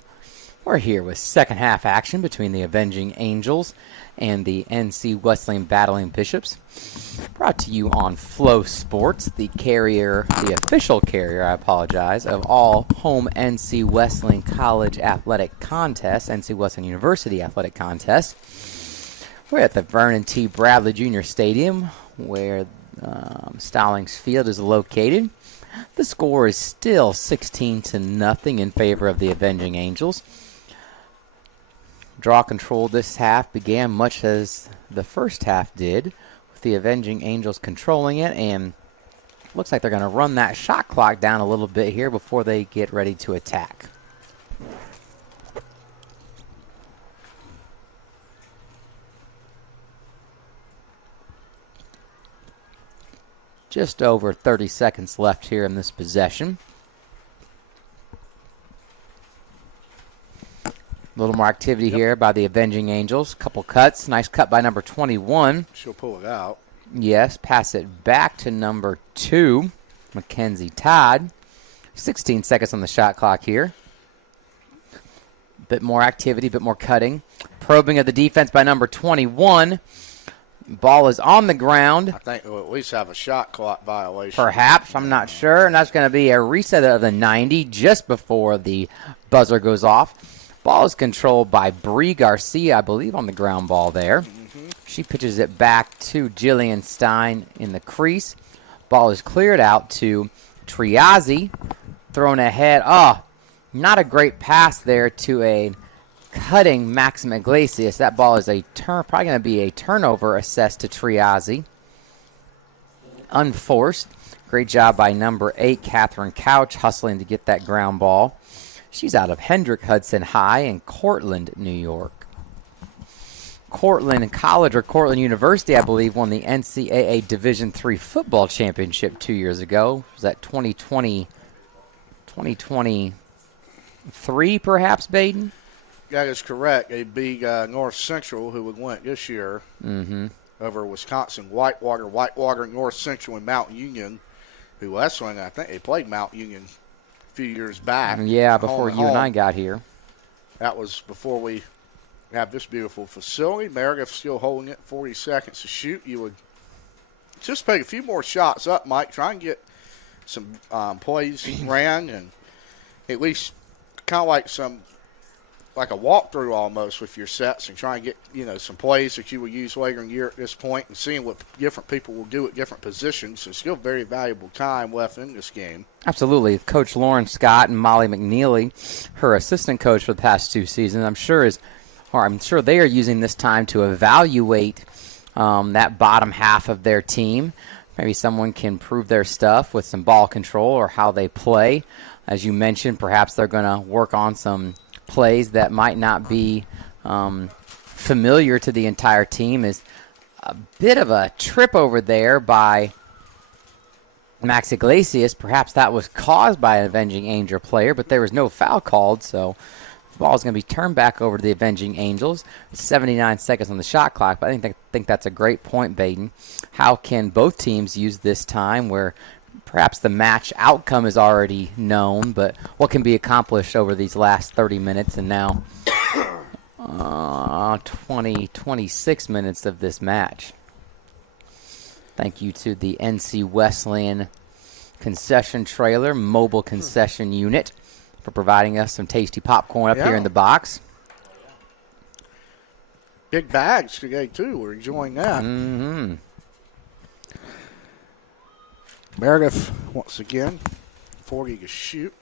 We're here with second half action between the Avenging Angels and the NC Wesleyan Battling Bishops. Brought to you on Flow Sports, the official carrier, of all home NC Wesleyan College athletic contests, NC Wesleyan University athletic contests. We're at the Vernon T. Bradley Jr. Stadium, where Stallings Field is located. The score is still 16-0 in favor of the Avenging Angels. Draw control this half began much as the first half did, with the Avenging Angels controlling it, and looks like they're going to run that shot clock down a little bit here before they get ready to attack. Just over 30 seconds left here in this possession. A little more activity here by the Avenging Angels. Couple cuts. Nice cut by number 21. She'll pull it out. Yes, pass it back to number 2, Mackenzie Todd. 16 seconds on the shot clock here. Bit more activity, bit more cutting. Probing of the defense by number 21. Ball is on the ground. I think we'll at least have a shot clock violation. Perhaps, I'm not sure. And that's going to be a reset of the 90 just before the buzzer goes off. Ball is controlled by Bree Garcia, I believe, on the ground ball there. Mm-hmm. She pitches it back to Jillian Stein in the crease. Ball is cleared out to Triazzi. Thrown ahead. Not a great pass there to a cutting Maxim Iglesias. That ball is probably going to be a turnover assessed to Triazzi. Unforced. Great job by number 8, Catherine Couch, hustling to get that ground ball. She's out of Hendrick Hudson High in Cortland, New York. Cortland College or Cortland University, I believe, won the NCAA Division III football championship 2 years ago. Was that 2023, perhaps, Baden? That is correct. They beat North Central, who would win it this year, over Wisconsin. Whitewater, North Central, and Mount Union, who Wesleyan, I think they played Mount Union a few years back. Yeah, before you and I got here. That was before we have this beautiful facility. Meredith still holding it, 40 seconds to shoot. You would just take a few more shots up, Mike. Try and get some plays ran, and at least kind of like a walkthrough almost with your sets, and try and get, some plays that you will use later in the year at this point, and seeing what different people will do at different positions. So still very valuable time left in this game. Absolutely. Coach Lauren Scott and Molly McNeely, her assistant coach for the past 2 seasons, I'm sure they are using this time to evaluate that bottom half of their team. Maybe someone can prove their stuff with some ball control or how they play. As you mentioned, perhaps they're going to work on some plays that might not be familiar to the entire team. Is a bit of a trip over there by Max Iglesias. Perhaps that was caused by an Avenging Angel player, but there was no foul called, so the ball is going to be turned back over to the Avenging Angels. 79 seconds on the shot clock, but I think that's a great point, Baden. How can both teams use this time where perhaps the match outcome is already known, but what can be accomplished over these last 30 minutes and now 26 minutes of this match? Thank you to the NC Wesleyan concession trailer, mobile concession unit, for providing us some tasty popcorn up here in the box. Big bags today, too. We're enjoying that. Mm-hmm. Meredith, once again, 40 to shoot.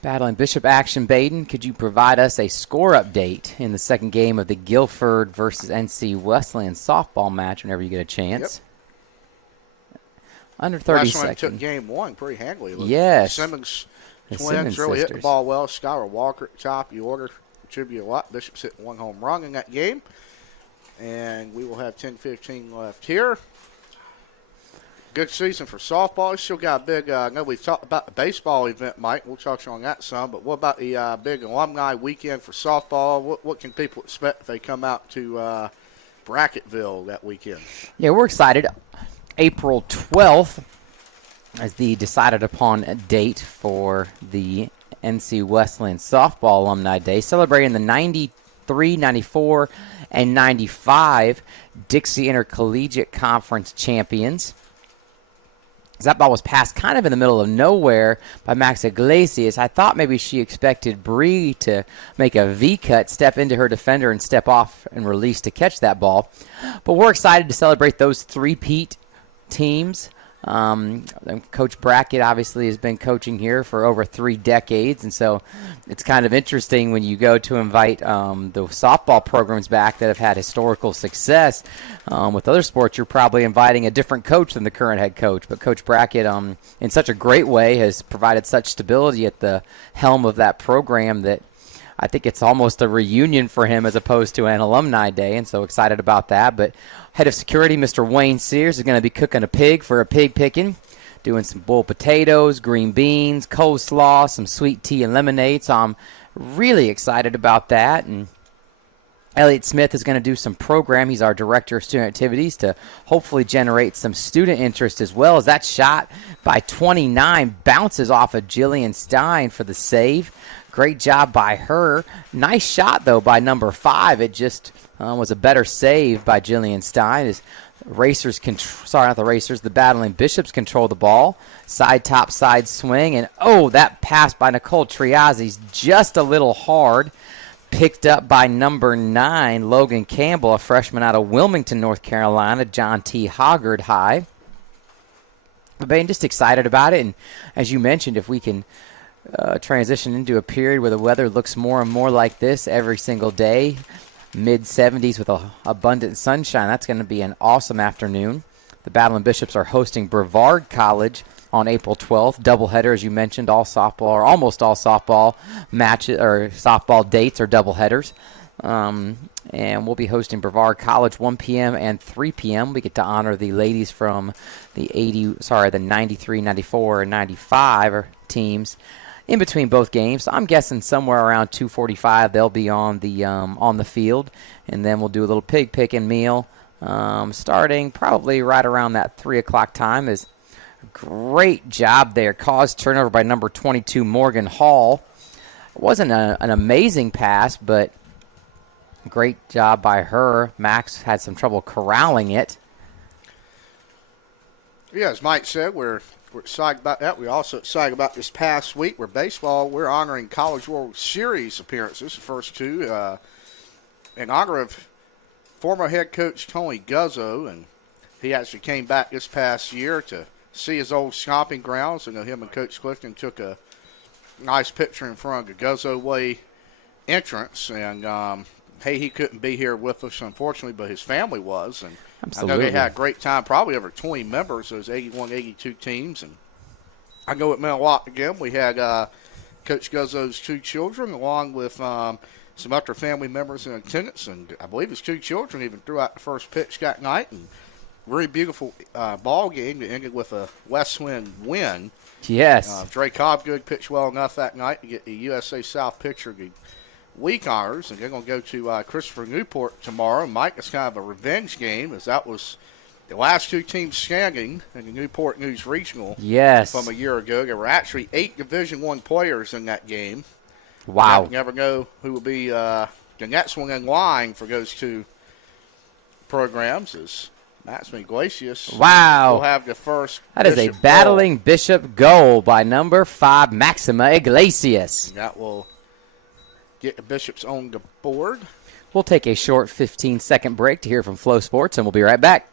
Battling Bishop action, Baden. Could you provide us a score update in the second game of the Guilford versus NC Wesleyan softball match whenever you get a chance? Yep. Under 30 seconds. Wesleyan took game 1 pretty handily. Yes. Simmons The twins Simmons really hit the sisters. ball well. Skylar Walker at the top. You order contribute a lot. Bishop's hit 1 home run in that game. And we will have 10-15 left here. Good season for softball. Still got a big, I know we've talked about the baseball event, Mike. We'll talk on that some. But what about the big alumni weekend for softball? What can people expect if they come out to Bracketville that weekend? Yeah, we're excited. April 12th as the decided upon date for the NC Wesleyan Softball Alumni Day, celebrating the 93, 94, and 95 Dixie Intercollegiate Conference champions. That ball was passed kind of in the middle of nowhere by Max Iglesias. I thought maybe she expected Bree to make a V-cut, step into her defender, and step off and release to catch that ball. But we're excited to celebrate those three-peat teams. Coach Brackett obviously has been coaching here for over 3 decades, and so it's kind of interesting when you go to invite the softball programs back that have had historical success. With other sports, you're probably inviting a different coach than the current head coach, but Coach Brackett, in such a great way, has provided such stability at the helm of that program that I think it's almost a reunion for him as opposed to an alumni day, and so excited about that. But head of security, Mr. Wayne Sears, is going to be cooking a pig for a pig picking, doing some boiled potatoes, green beans, coleslaw, some sweet tea and lemonade. So I'm really excited about that. And Elliot Smith is going to do some program. He's our director of student activities to hopefully generate some student interest as well, as that shot by 29 bounces off of Jillian Stein for the save. Great job by her. Nice shot, though, by number 5. It just was a better save by Jillian Stein. As the Battling Bishops control the ball. Side top side swing. And, that pass by Nicole Triazzi's just a little hard. Picked up by number 9, Logan Campbell, a freshman out of Wilmington, North Carolina, John T. Hoggard High. But I'm just excited about it. And as you mentioned, if we can transition into a period where the weather looks more and more like this every single day, mid-70s with abundant sunshine, that's going to be an awesome afternoon. The Battling Bishops are hosting Brevard College on April 12th. Doubleheader, as you mentioned, all softball or almost all softball matches or softball dates are doubleheaders. And we'll be hosting Brevard College 1 p.m. and 3 p.m. We get to honor the ladies from the 93, 94, and 95 teams in between both games. So I'm guessing somewhere around 2:45 they'll be on the field, and then we'll do a little pig picking meal starting probably right around that 3 o'clock time. Is great job there. Caused turnover by number 22 Morgan Hall. It wasn't an amazing pass, but great job by her. Max had some trouble corralling it. Yeah, as Mike said, we're excited about that. We're also excited about this past week where baseball, we're honoring College World Series appearances, the first 2, in honor of former head coach Tony Guzzo, and he actually came back this past year to see his old stomping grounds. And him and Coach Clifton took a nice picture in front of the Guzzo Way entrance, and he couldn't be here with us, unfortunately, but his family was, and absolutely. I know they had a great time, probably over 20 members, those 81, 82 teams. And I know at Milwaukee again, we had Coach Guzzo's 2 children, along with some other family members in attendance, and I believe his 2 children even threw out the first pitch that night. And really beautiful ball game that ended with a Wesleyan win. Yes. Dre Cobgood pitched well enough that night to get the USA South Pitcher of the Week honors, and they're going to go to Christopher Newport tomorrow. Mike, it's kind of a revenge game, as that was the last 2 teams standing in the Newport News Regional from a year ago. There were actually 8 Division I players in that game. Wow. You never know who will be the next one in line for those 2 programs. Is Max Iglesias. Wow. Will have the first. That is a Battling Bishop goal by number 5, Maxima Iglesias. And that will get the Bishops on the board. We'll take a short 15-second break to hear from Flow Sports, and we'll be right back.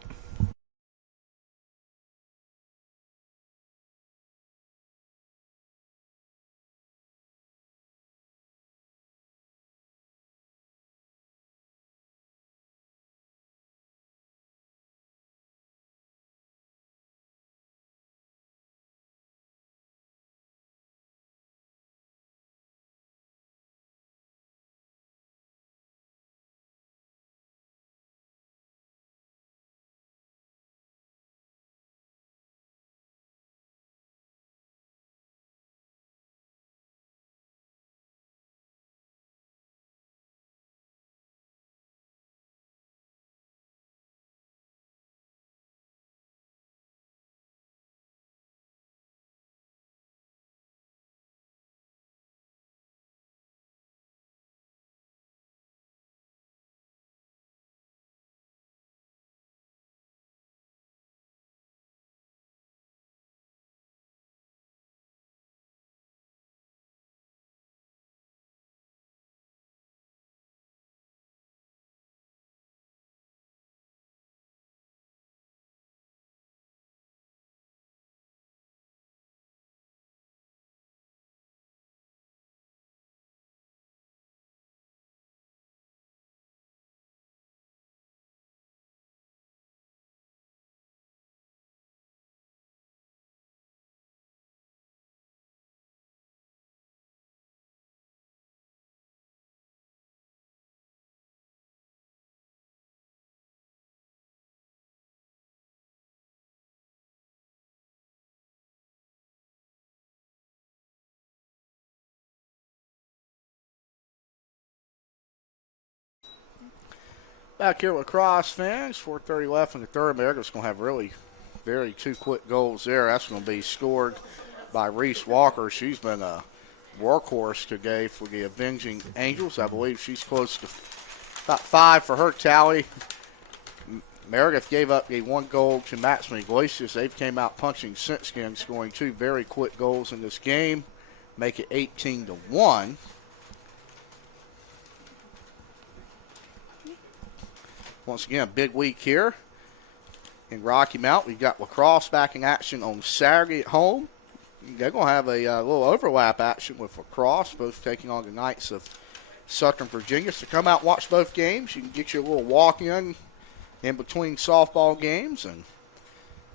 Back here with lacrosse fans, 4:30 left in the third. Meredith's going to have really very two quick goals there. That's going to be scored by Reese Walker. She's been a workhorse today for the Avenging Angels. I believe she's close to about 5 for her tally. Meredith gave up the 1 goal to Maximum Iglesias. They've came out punching since then, scoring 2 very quick goals in this game, make it 18-1. Once again, a big week here in Rocky Mount. We've got lacrosse back in action on Saturday at home. They're going to have a little overlap action with lacrosse, both taking on the Knights of Southern Virginia. So come out and watch both games. You can get your little walk-in between softball games and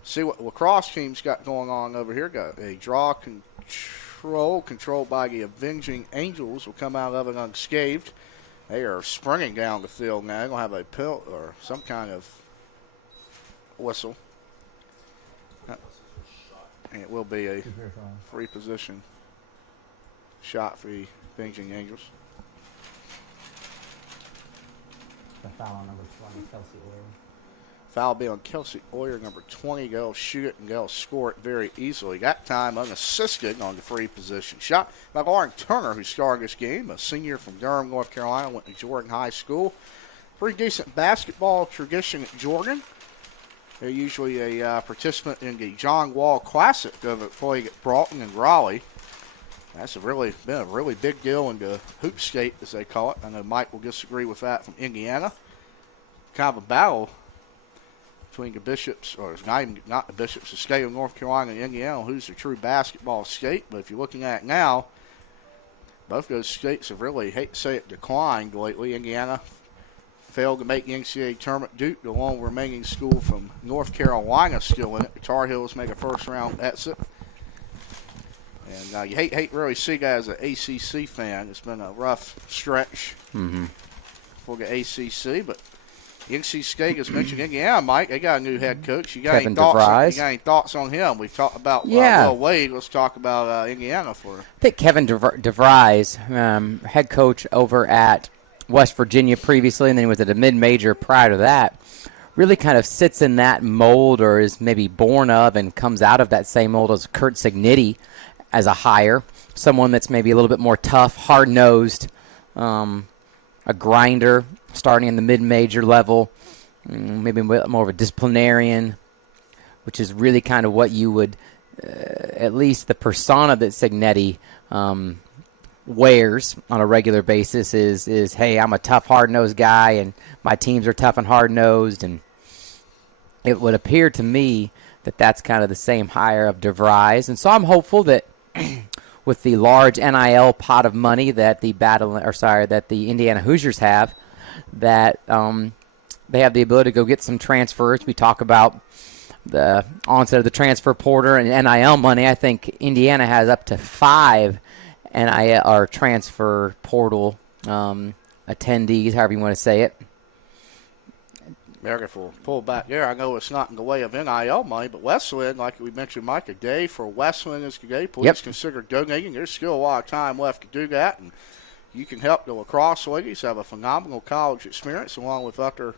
see what the lacrosse team's got going on over here. Got a draw controlled by the Avenging Angels. Will come out of it unscathed. They are springing down the field now. They're going to have a pill or some kind of whistle. And it will be a free position shot for the Avenging Angels. The foul on number 20, Kelsey Oyer. Foul be on Kelsey Oyer, number 20. They'll shoot it and they'll score it very easily. Got time unassisted on the free position shot by Lauren Turner, who started this game, a senior from Durham, North Carolina, went to Jordan High School. Pretty decent basketball tradition at Jordan. They're usually a participant in the John Wall Classic of playing at Broughton and Raleigh. That's been a really big deal in the hoop skate, as they call it. I know Mike will disagree with that from Indiana. Kind of a battle between the Bishops, or it's not the Bishops, the state of North Carolina and Indiana, who's the true basketball state. But if you're looking at it now, both those states have really, hate to say it, declined lately. Indiana failed to make the NCAA tournament. Duke, the lone remaining school from North Carolina, still in it. The Tar Heels make a first-round exit. And you hate really see that as an ACC fan. It's been a rough stretch for the ACC, but NC State has mentioned Indiana, Mike. They got a new head coach. You got any thoughts on him? We've talked about Will Wade. Let's talk about Indiana for. I think Kevin DeVries, head coach over at West Virginia previously, and then he was at a mid-major prior to that, really kind of sits in that mold, or is maybe born of and comes out of that same mold as Kurt Signetti as a hire, someone that's maybe a little bit more tough, hard-nosed, a grinder, starting in the mid-major level, maybe more of a disciplinarian, which is really kind of what you would, at least the persona that Signetti wears on a regular basis is, hey, I'm a tough, hard-nosed guy, and my teams are tough and hard-nosed, and it would appear to me that that's kind of the same hire of DeVries, and so I'm hopeful that with the large NIL pot of money that the Indiana Hoosiers have, that they have the ability to go get some transfers. We talk about the onset of the transfer portal and NIL money. I think Indiana has up to 5 NIL or transfer portal attendees, however you want to say it. Meredith will pull back there. I know it's not in the way of NIL money, but Wesleyan, like we mentioned, Mike, a day for Wesleyan is today. Please consider donating. There's still a lot of time left to do that, and you can help the lacrosse ladies have a phenomenal college experience along with other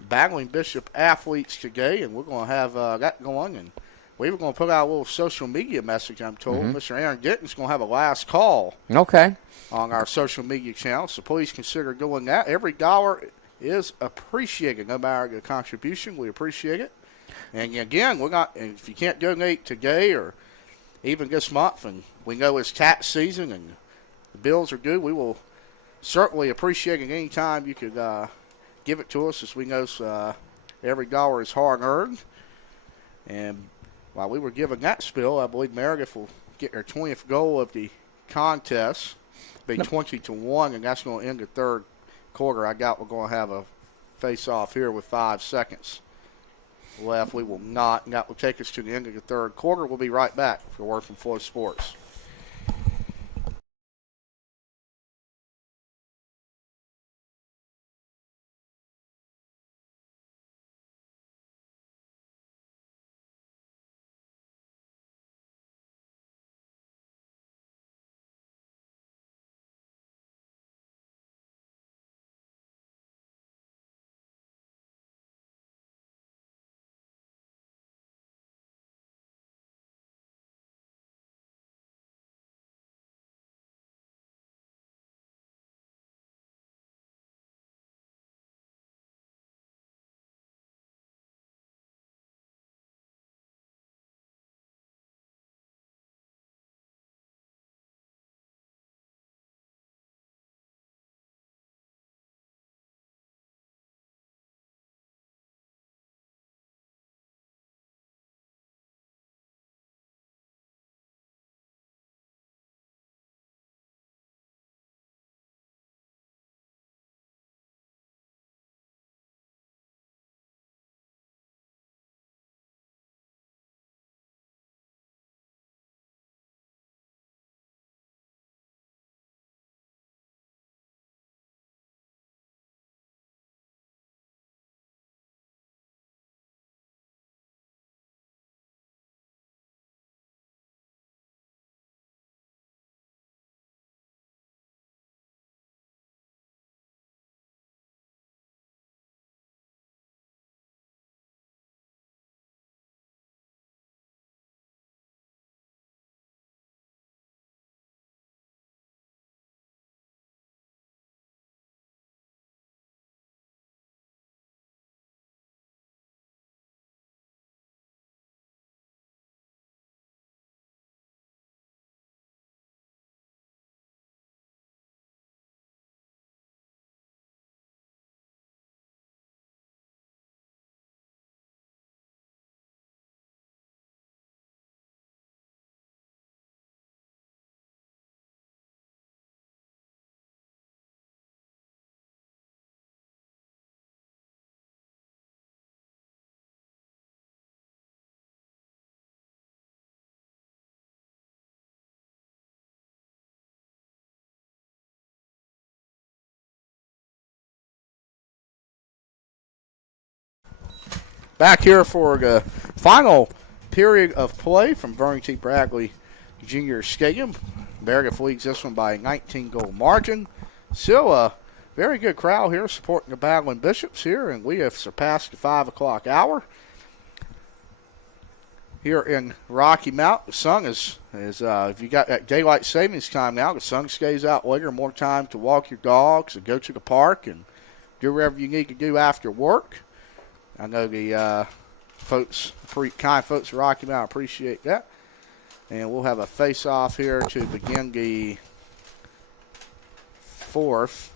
battling Bishop athletes today, and we're going to have that going. And we were going to put out a little social media message, I'm told. Mr. Aaron Denton's going to have a last call on our social media channel, so please consider doing that. Every dollar is appreciated, no matter the contribution. We appreciate it. And again, if you can't donate today or even this month, and we know it's tax season and the bills are due, we will certainly appreciate it any time you could give it to us, as we know every dollar is hard-earned. And while we were giving that spill, I believe Meredith will get her 20th goal of the contest, be 20-1, and that's going to end the third quarter. I doubt we're going to have a face-off here with 5 seconds left. We will not, and that will take us to the end of the third quarter. We'll be right back for word from Flow Sports. back here for the final period of play from Vernon T. Bradley Junior Stadium. Meredith leads this one by a 19-goal margin. Still a very good crowd here supporting the Battling Bishops here, and we have surpassed the 5 o'clock hour. Here in Rocky Mount, the sun is if you got that daylight savings time now, the sun stays out later, more time to walk your dogs and go to the park and do whatever you need to do after work. I know the kind folks at Rocky Mount appreciate that. And we'll have a face-off here to begin the fourth.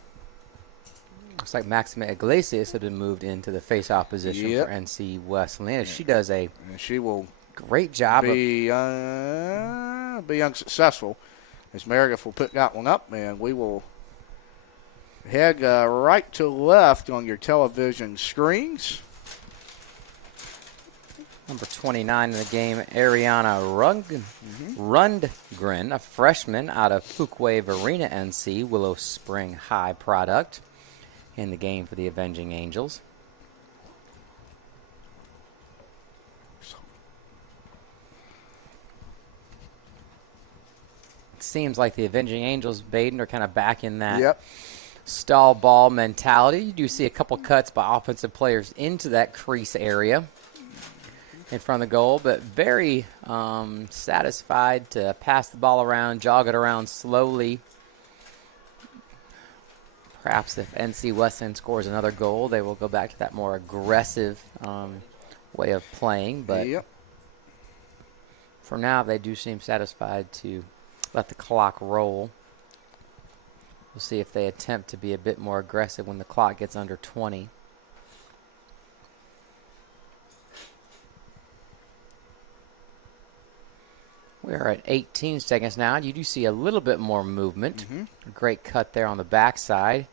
Looks like Maxima Iglesias had been moved into the face-off position for NC Wesleyan. She does a great job. Be unsuccessful as Meredith will pick that one up, and we will head right to left on your television screens. Number 29 in the game, Ariana Rundgren, a freshman out of Fuquay-Varina, NC, Willow Spring High product, in the game for the Avenging Angels. It seems like the Avenging Angels, Baden, are kind of back in that stall ball mentality. You do see a couple cuts by offensive players into that crease area in front of the goal, but very satisfied to pass the ball around, jog it around slowly. Perhaps if NC Wesleyan scores another goal, they will go back to that more aggressive way of playing. But for now, they do seem satisfied to let the clock roll. We'll see if they attempt to be a bit more aggressive when the clock gets under 20. We're at 18 seconds now. You do see a little bit more movement. A great cut there on the backside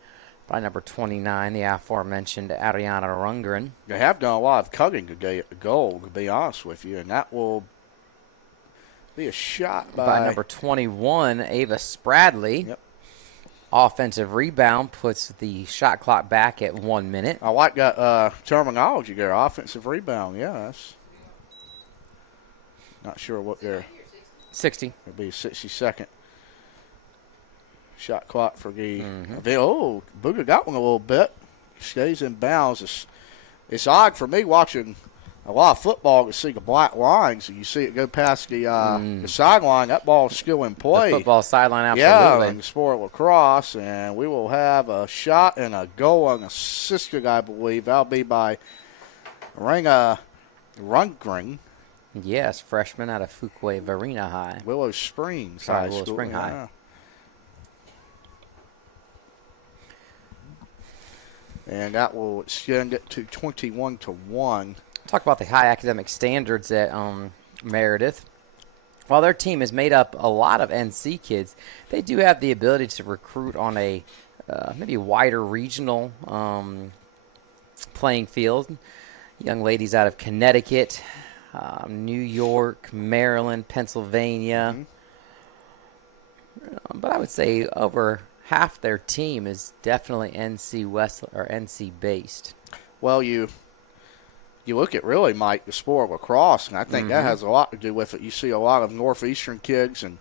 by number 29, the aforementioned Ariana Rundgren. They have done a lot of cutting today at the goal, to be honest with you, and that will be a shot by number 21, Ava Spradley. Offensive rebound puts the shot clock back at 1 minute. I like that terminology there, offensive rebound. Yeah, that's not sure what they're 60. It'll be a 60-second shot clock for the Oh, Booger got one a little bit. Stays in bounds. It's odd for me watching a lot of football to see the black lines, and you see it go past the sideline. That ball's still in play. The football sideline, absolutely. Yeah, in the sport of lacrosse, and we will have a shot and a goal and assisted, I believe. That'll be by Rundgren. Yes, freshman out of Fuquay-Varina High. Willow Springs High Willow Spring High. And that will extend it to 21-1. Talk about the high academic standards at Meredith. While their team is made up a lot of NC kids, they do have the ability to recruit on a maybe wider regional playing field. Young ladies out of Connecticut, New York, Maryland, Pennsylvania. But I would say over half their team is definitely NC West or NC based. Well, you look at really, Mike, the sport of lacrosse, and I think that has a lot to do with it. You see a lot of Northeastern kids, and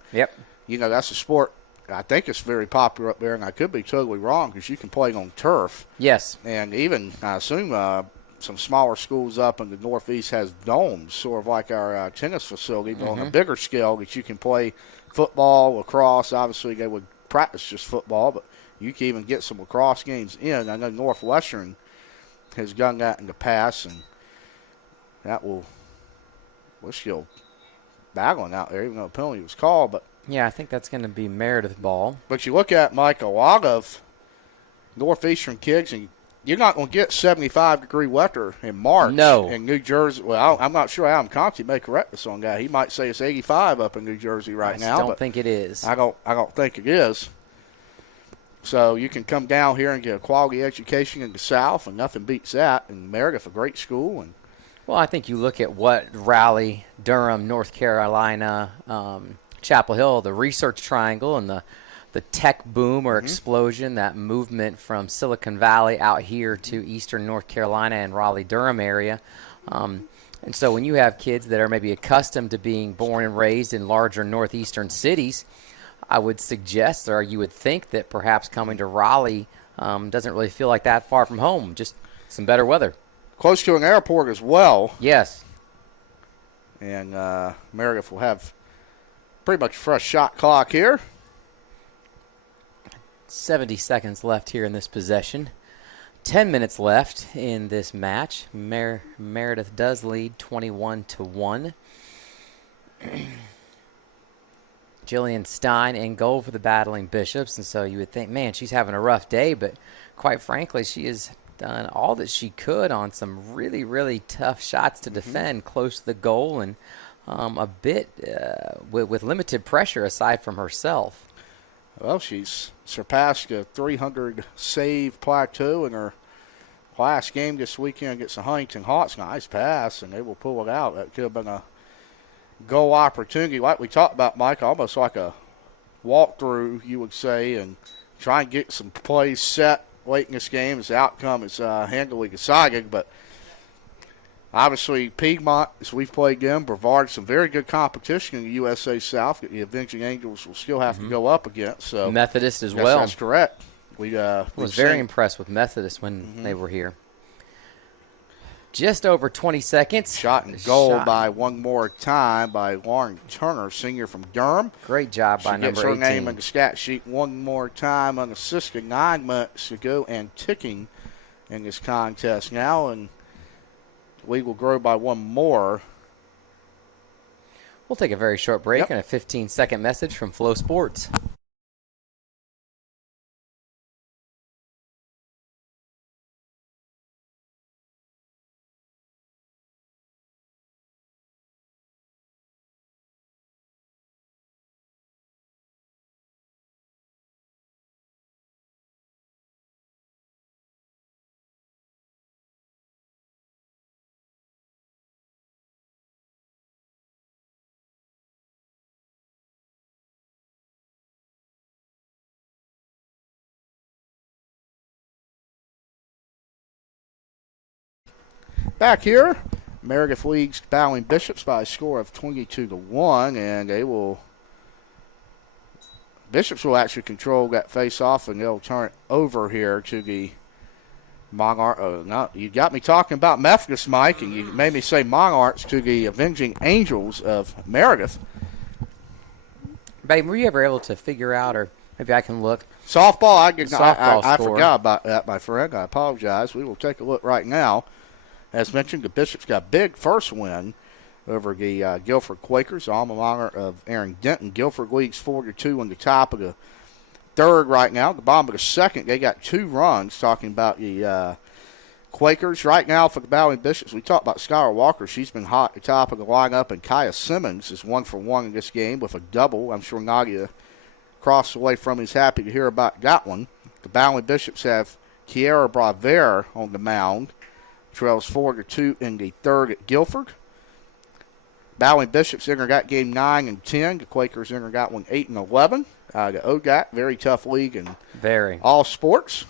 that's a sport. I think it's very popular up there, and I could be totally wrong because you can play on turf. Yes, and even I assume some smaller schools up in the Northeast has domes, sort of like our tennis facility, but on a bigger scale that you can play football, lacrosse. Obviously, they would practice just football, but you can even get some lacrosse games in. I know Northwestern has done that in the past, and that we're still battling out there, even though a penalty was called. But yeah, I think that's going to be Meredith ball. But you look at, Mike, a lot of Northeastern kids, and you're not going to get 75-degree weather in March in New Jersey. Well, I'm not sure. Adam Conti may correct us on that. He might say it's 85 up in New Jersey right now. I don't think it is. I don't think it is. So you can come down here and get a quality education in the South, and nothing beats that. And Meredith, a great school. And well, I think you look at what Raleigh, Durham, North Carolina, Chapel Hill, the Research Triangle, and the tech boom or explosion, that movement from Silicon Valley out here to eastern North Carolina and Raleigh-Durham area. And so when you have kids that are maybe accustomed to being born and raised in larger northeastern cities, I would suggest, or you would think, that perhaps coming to Raleigh doesn't really feel like that far from home, just some better weather. Close to an airport as well. Yes. And Meredith will have pretty much a fresh shot clock here. 70 seconds left here in this possession. 10 minutes left in this match. Meredith does lead 21-1. Jillian Stein in goal for the Battling Bishops, and so you would think, man, she's having a rough day, but quite frankly, she has done all that she could on some really, really tough shots to defend close to the goal, and a bit with limited pressure aside from herself. Well, she's surpassed a 300 save plateau in her last game this weekend against the Huntington Hawks. Nice pass, and they will pull it out. That could have been a goal opportunity, like we talked about, Mike, almost like a walkthrough, you would say, and try and get some plays set late in this game as the outcome is handily decided. But obviously, Piedmont, as we've played them, provided some very good competition in the USA South that the Avenging Angels will still have to go up against. So Methodist as well. That's correct. We was very impressed with Methodist when they were here. Just over 20 seconds. Shot and goal by one more time by Lauren Turner, senior from Durham. Great job by number 18. She gets her name in the stat sheet one more time, unassisted, 9 minutes to go and ticking in this contest now, and we will grow by one more. We'll take a very short break and a 15-second message from Flow Sports. Back here, Meredith leads Battling Bishops by a score of 22-1, and Bishops will actually control that face-off, and they'll turn it over here to the Monarch. Oh, no, you got me talking about Methodist, Mike, and you made me say Monarchs to the Avenging Angels of Meredith. Babe, were you ever able to figure out, or maybe I can look? Softball, I forgot about that, my friend. I apologize. We will take a look right now. As mentioned, the Bishops got a big first win over the Guilford Quakers, alma mater of Aaron Denton. Guilford leads 4-2 on the top of the third right now. At the bottom of the second, they got 2 runs, talking about the Quakers. Right now for the Battling Bishops, we talked about Skylar Walker. She's been hot at the top of the lineup, and Kaya Simmons is 1 for 1 in this game with a double. I'm sure Nadia across the way from is happy to hear about that one. The Battling Bishops have Kiera Braver on the mound. Trails 4-2 in the third at Guilford. Battling Bishops entered that game 9-10. The Quakers entered that one 8-11. The OGAT, very tough league in all sports.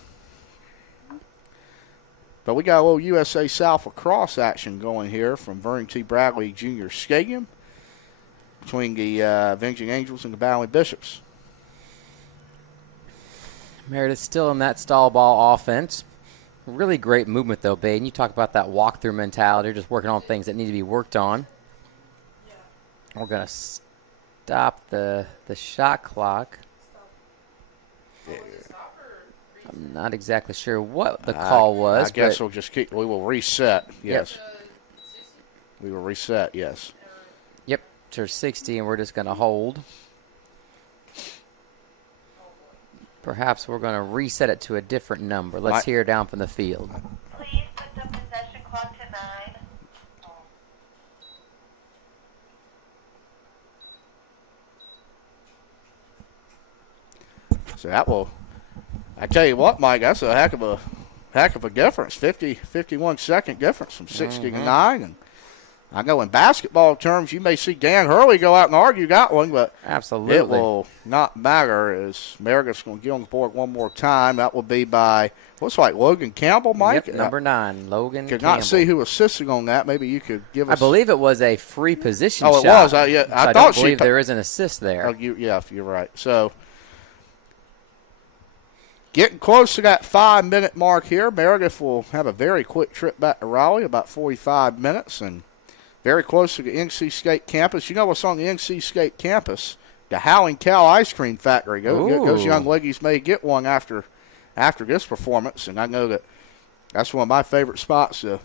But we got a little USA South lacrosse action going here from Vernon T. Bradley Jr. Stadium between the Avenging Angels and the Battling Bishops. Meredith still in that stall ball offense. Really great movement, though, Baden. You talk about that walkthrough mentality, just working on things that need to be worked on. We're going to stop the shot clock. I'm not exactly sure what the call was. I guess we'll just we will reset, yes. We will reset, yes. Yep, to 60, and we're just going to hold. Perhaps we're going to reset it to a different number. Let's hear down from the field. Please put the possession clock to 9. So that will, I tell you what, Mike, that's a heck of a difference. 51 second difference from 60 to 9, and I know in basketball terms you may see Dan Hurley go out and argue that one, but absolutely it will not matter as Meredith's going to get on the board one more time. That will be by, looks like Logan Campbell, Mike. Yep, number 9, Logan Could Campbell. not see who assisted on that. Maybe you could give us. I believe it was a free position shot. Oh, it was. I thought don't believe there is an assist there. Oh, yeah, you're right. So getting close to that 5-minute mark here. Meredith will have a very quick trip back to Raleigh, about 45 minutes, and very close to the NC State campus. You know what's on the NC State campus? The Howling Cow Ice Cream Factory. Those young ladies may get one after this performance, and I know that's one of my favorite spots to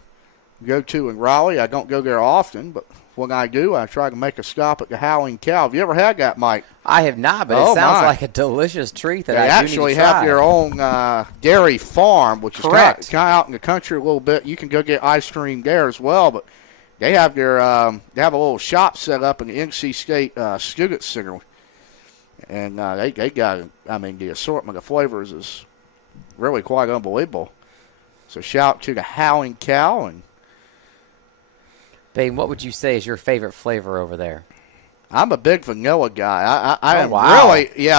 go to in Raleigh. I don't go there often, but when I do, I try to make a stop at the Howling Cow. Have you ever had that, Mike? I have not, but it sounds like a delicious treat that I do need to try. They actually have their own dairy farm, which is kind of out in the country a little bit. You can go get ice cream there as well, but they have their they have a little shop set up in the NC State Student Center, and they got, I mean, the assortment of flavors is really quite unbelievable. So shout out to the Howling Cow. And Baden, what would you say is your favorite flavor over there? I'm a big vanilla guy. I am really,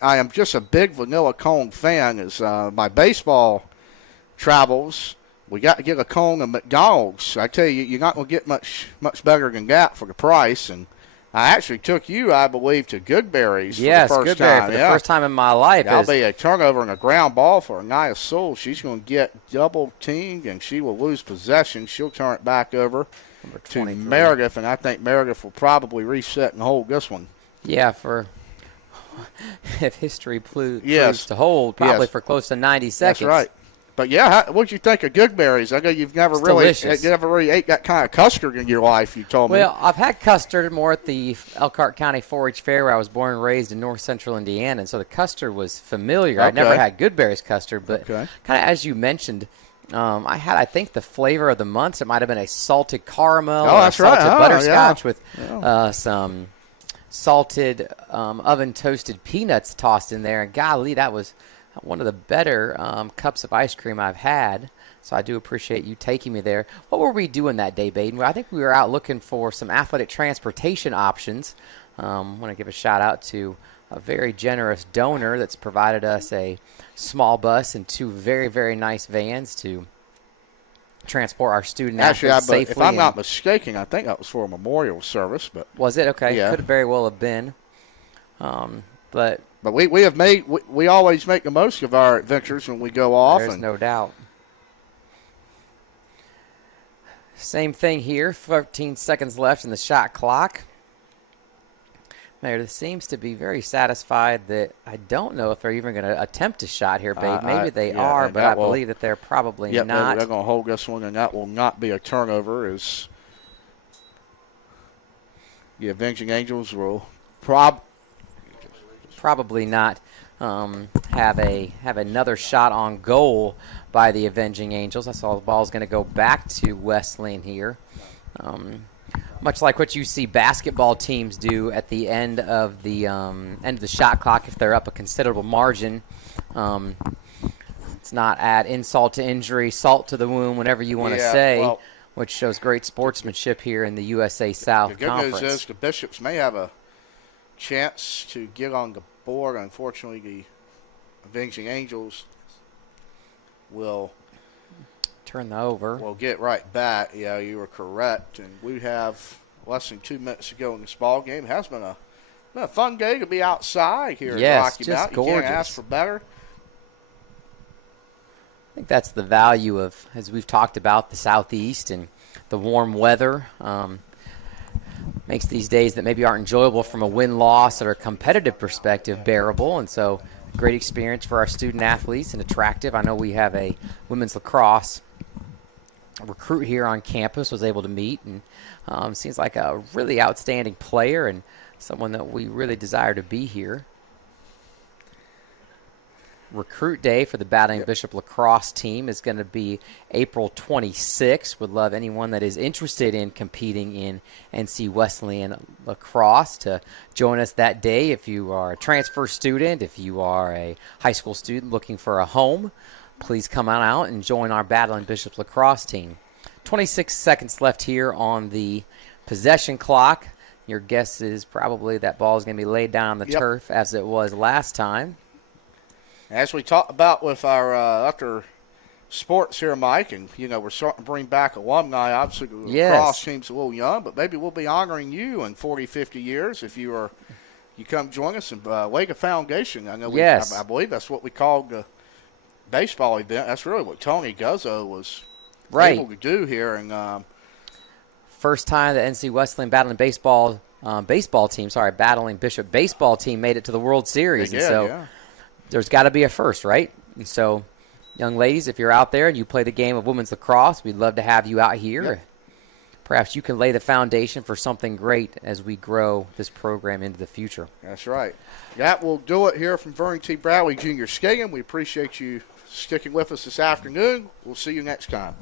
I am just a big vanilla cone fan. As my baseball travels, we got to get a cone of McDonald's. I tell you, you're not going to get much better than that for the price. And I actually took you, I believe, to Goodberry's for the first time. For the first time in my life. That'll be a turnover and a ground ball for Anaya Sewell. She's going to get double teamed, and she will lose possession. She'll turn it back over to Meredith, and I think Meredith will probably reset and hold this one. Yeah, if history proves to hold, probably for close to 90 seconds. That's right. But, what'd you think of Goodberry's? I know you've never really ate that kind of custard in your life, you told me. Well, I've had custard more at the Elkhart County 4-H Fair where I was born and raised in north central Indiana, and so the custard was familiar. Okay. I'd never had Goodberry's custard, but kind of as you mentioned, I think the flavor of the month, it might have been a salted caramel or a salted butterscotch with some salted oven-toasted peanuts tossed in there, and golly, that was one of the better cups of ice cream I've had, so I do appreciate you taking me there. What were we doing that day, Baden? I think we were out looking for some athletic transportation options. I want to give a shout-out to a very generous donor that's provided us a small bus and 2 very, very nice vans to transport our student athletes safely. If I'm not mistaken, I think that was for a memorial service. But was it? Okay, could have very well have been. But we always make the most of our adventures when we go off. There's no doubt. Same thing here. 13 seconds left in the shot clock. Meredith seems to be very satisfied that I don't know if they're even going to attempt a shot here, Babe. Maybe they are, but I believe that they're probably not. They're going to hold this one, and that will not be a turnover. As the Avenging Angels will probably not have another shot on goal by the Avenging Angels. I saw the ball's going to go back to Wesleyan here. Much like what you see basketball teams do at the end of the shot clock if they're up a considerable margin. Let's not add insult to injury, salt to the wound, whatever you want to say, which shows great sportsmanship here in the USA South Conference. The good news is the Bishops may have a chance to get on the board. Unfortunately, the Avenging Angels will turn over. We'll get right back. Yeah, you were correct. And we have less than 2 minutes to go in this ball game. It has been a fun day to be outside here at Rocky Mountain. You can't ask for better. I think that's the value of, as we've talked about, the Southeast and the warm weather. Makes these days that maybe aren't enjoyable from a win-loss or a competitive perspective bearable. And so great experience for our student athletes and attractive. I know we have a women's lacrosse recruit here on campus, was able to meet, and seems like a really outstanding player and someone that we really desire to be here. Recruit day for the Battling Bishop lacrosse team is going to be April 26th. Would love anyone that is interested in competing in NC Wesleyan lacrosse to join us that day. If you are a transfer student, if you are a high school student looking for a home, please come on out and join our Battling Bishop lacrosse team. 26 seconds left here on the possession clock. Your guess is probably that ball is going to be laid down on the turf as it was last time. As we talked about with our after sports here, Mike, and, we're starting to bring back alumni. Obviously, the lacrosse team's a little young, but maybe we'll be honoring you in 40, 50 years if you come join us and lay a foundation. I know I believe that's what we called the baseball event. That's really what Tony Guzzo was able to do here. And first time the NC Wesleyan battling battling Bishop baseball team made it to the World Series. There's got to be a first, right? And so, young ladies, if you're out there and you play the game of women's lacrosse, we'd love to have you out here. Yep. Perhaps you can lay the foundation for something great as we grow this program into the future. That's right. That will do it here from Vernon T. Bradley Jr. Skating. We appreciate you sticking with us this afternoon. We'll see you next time.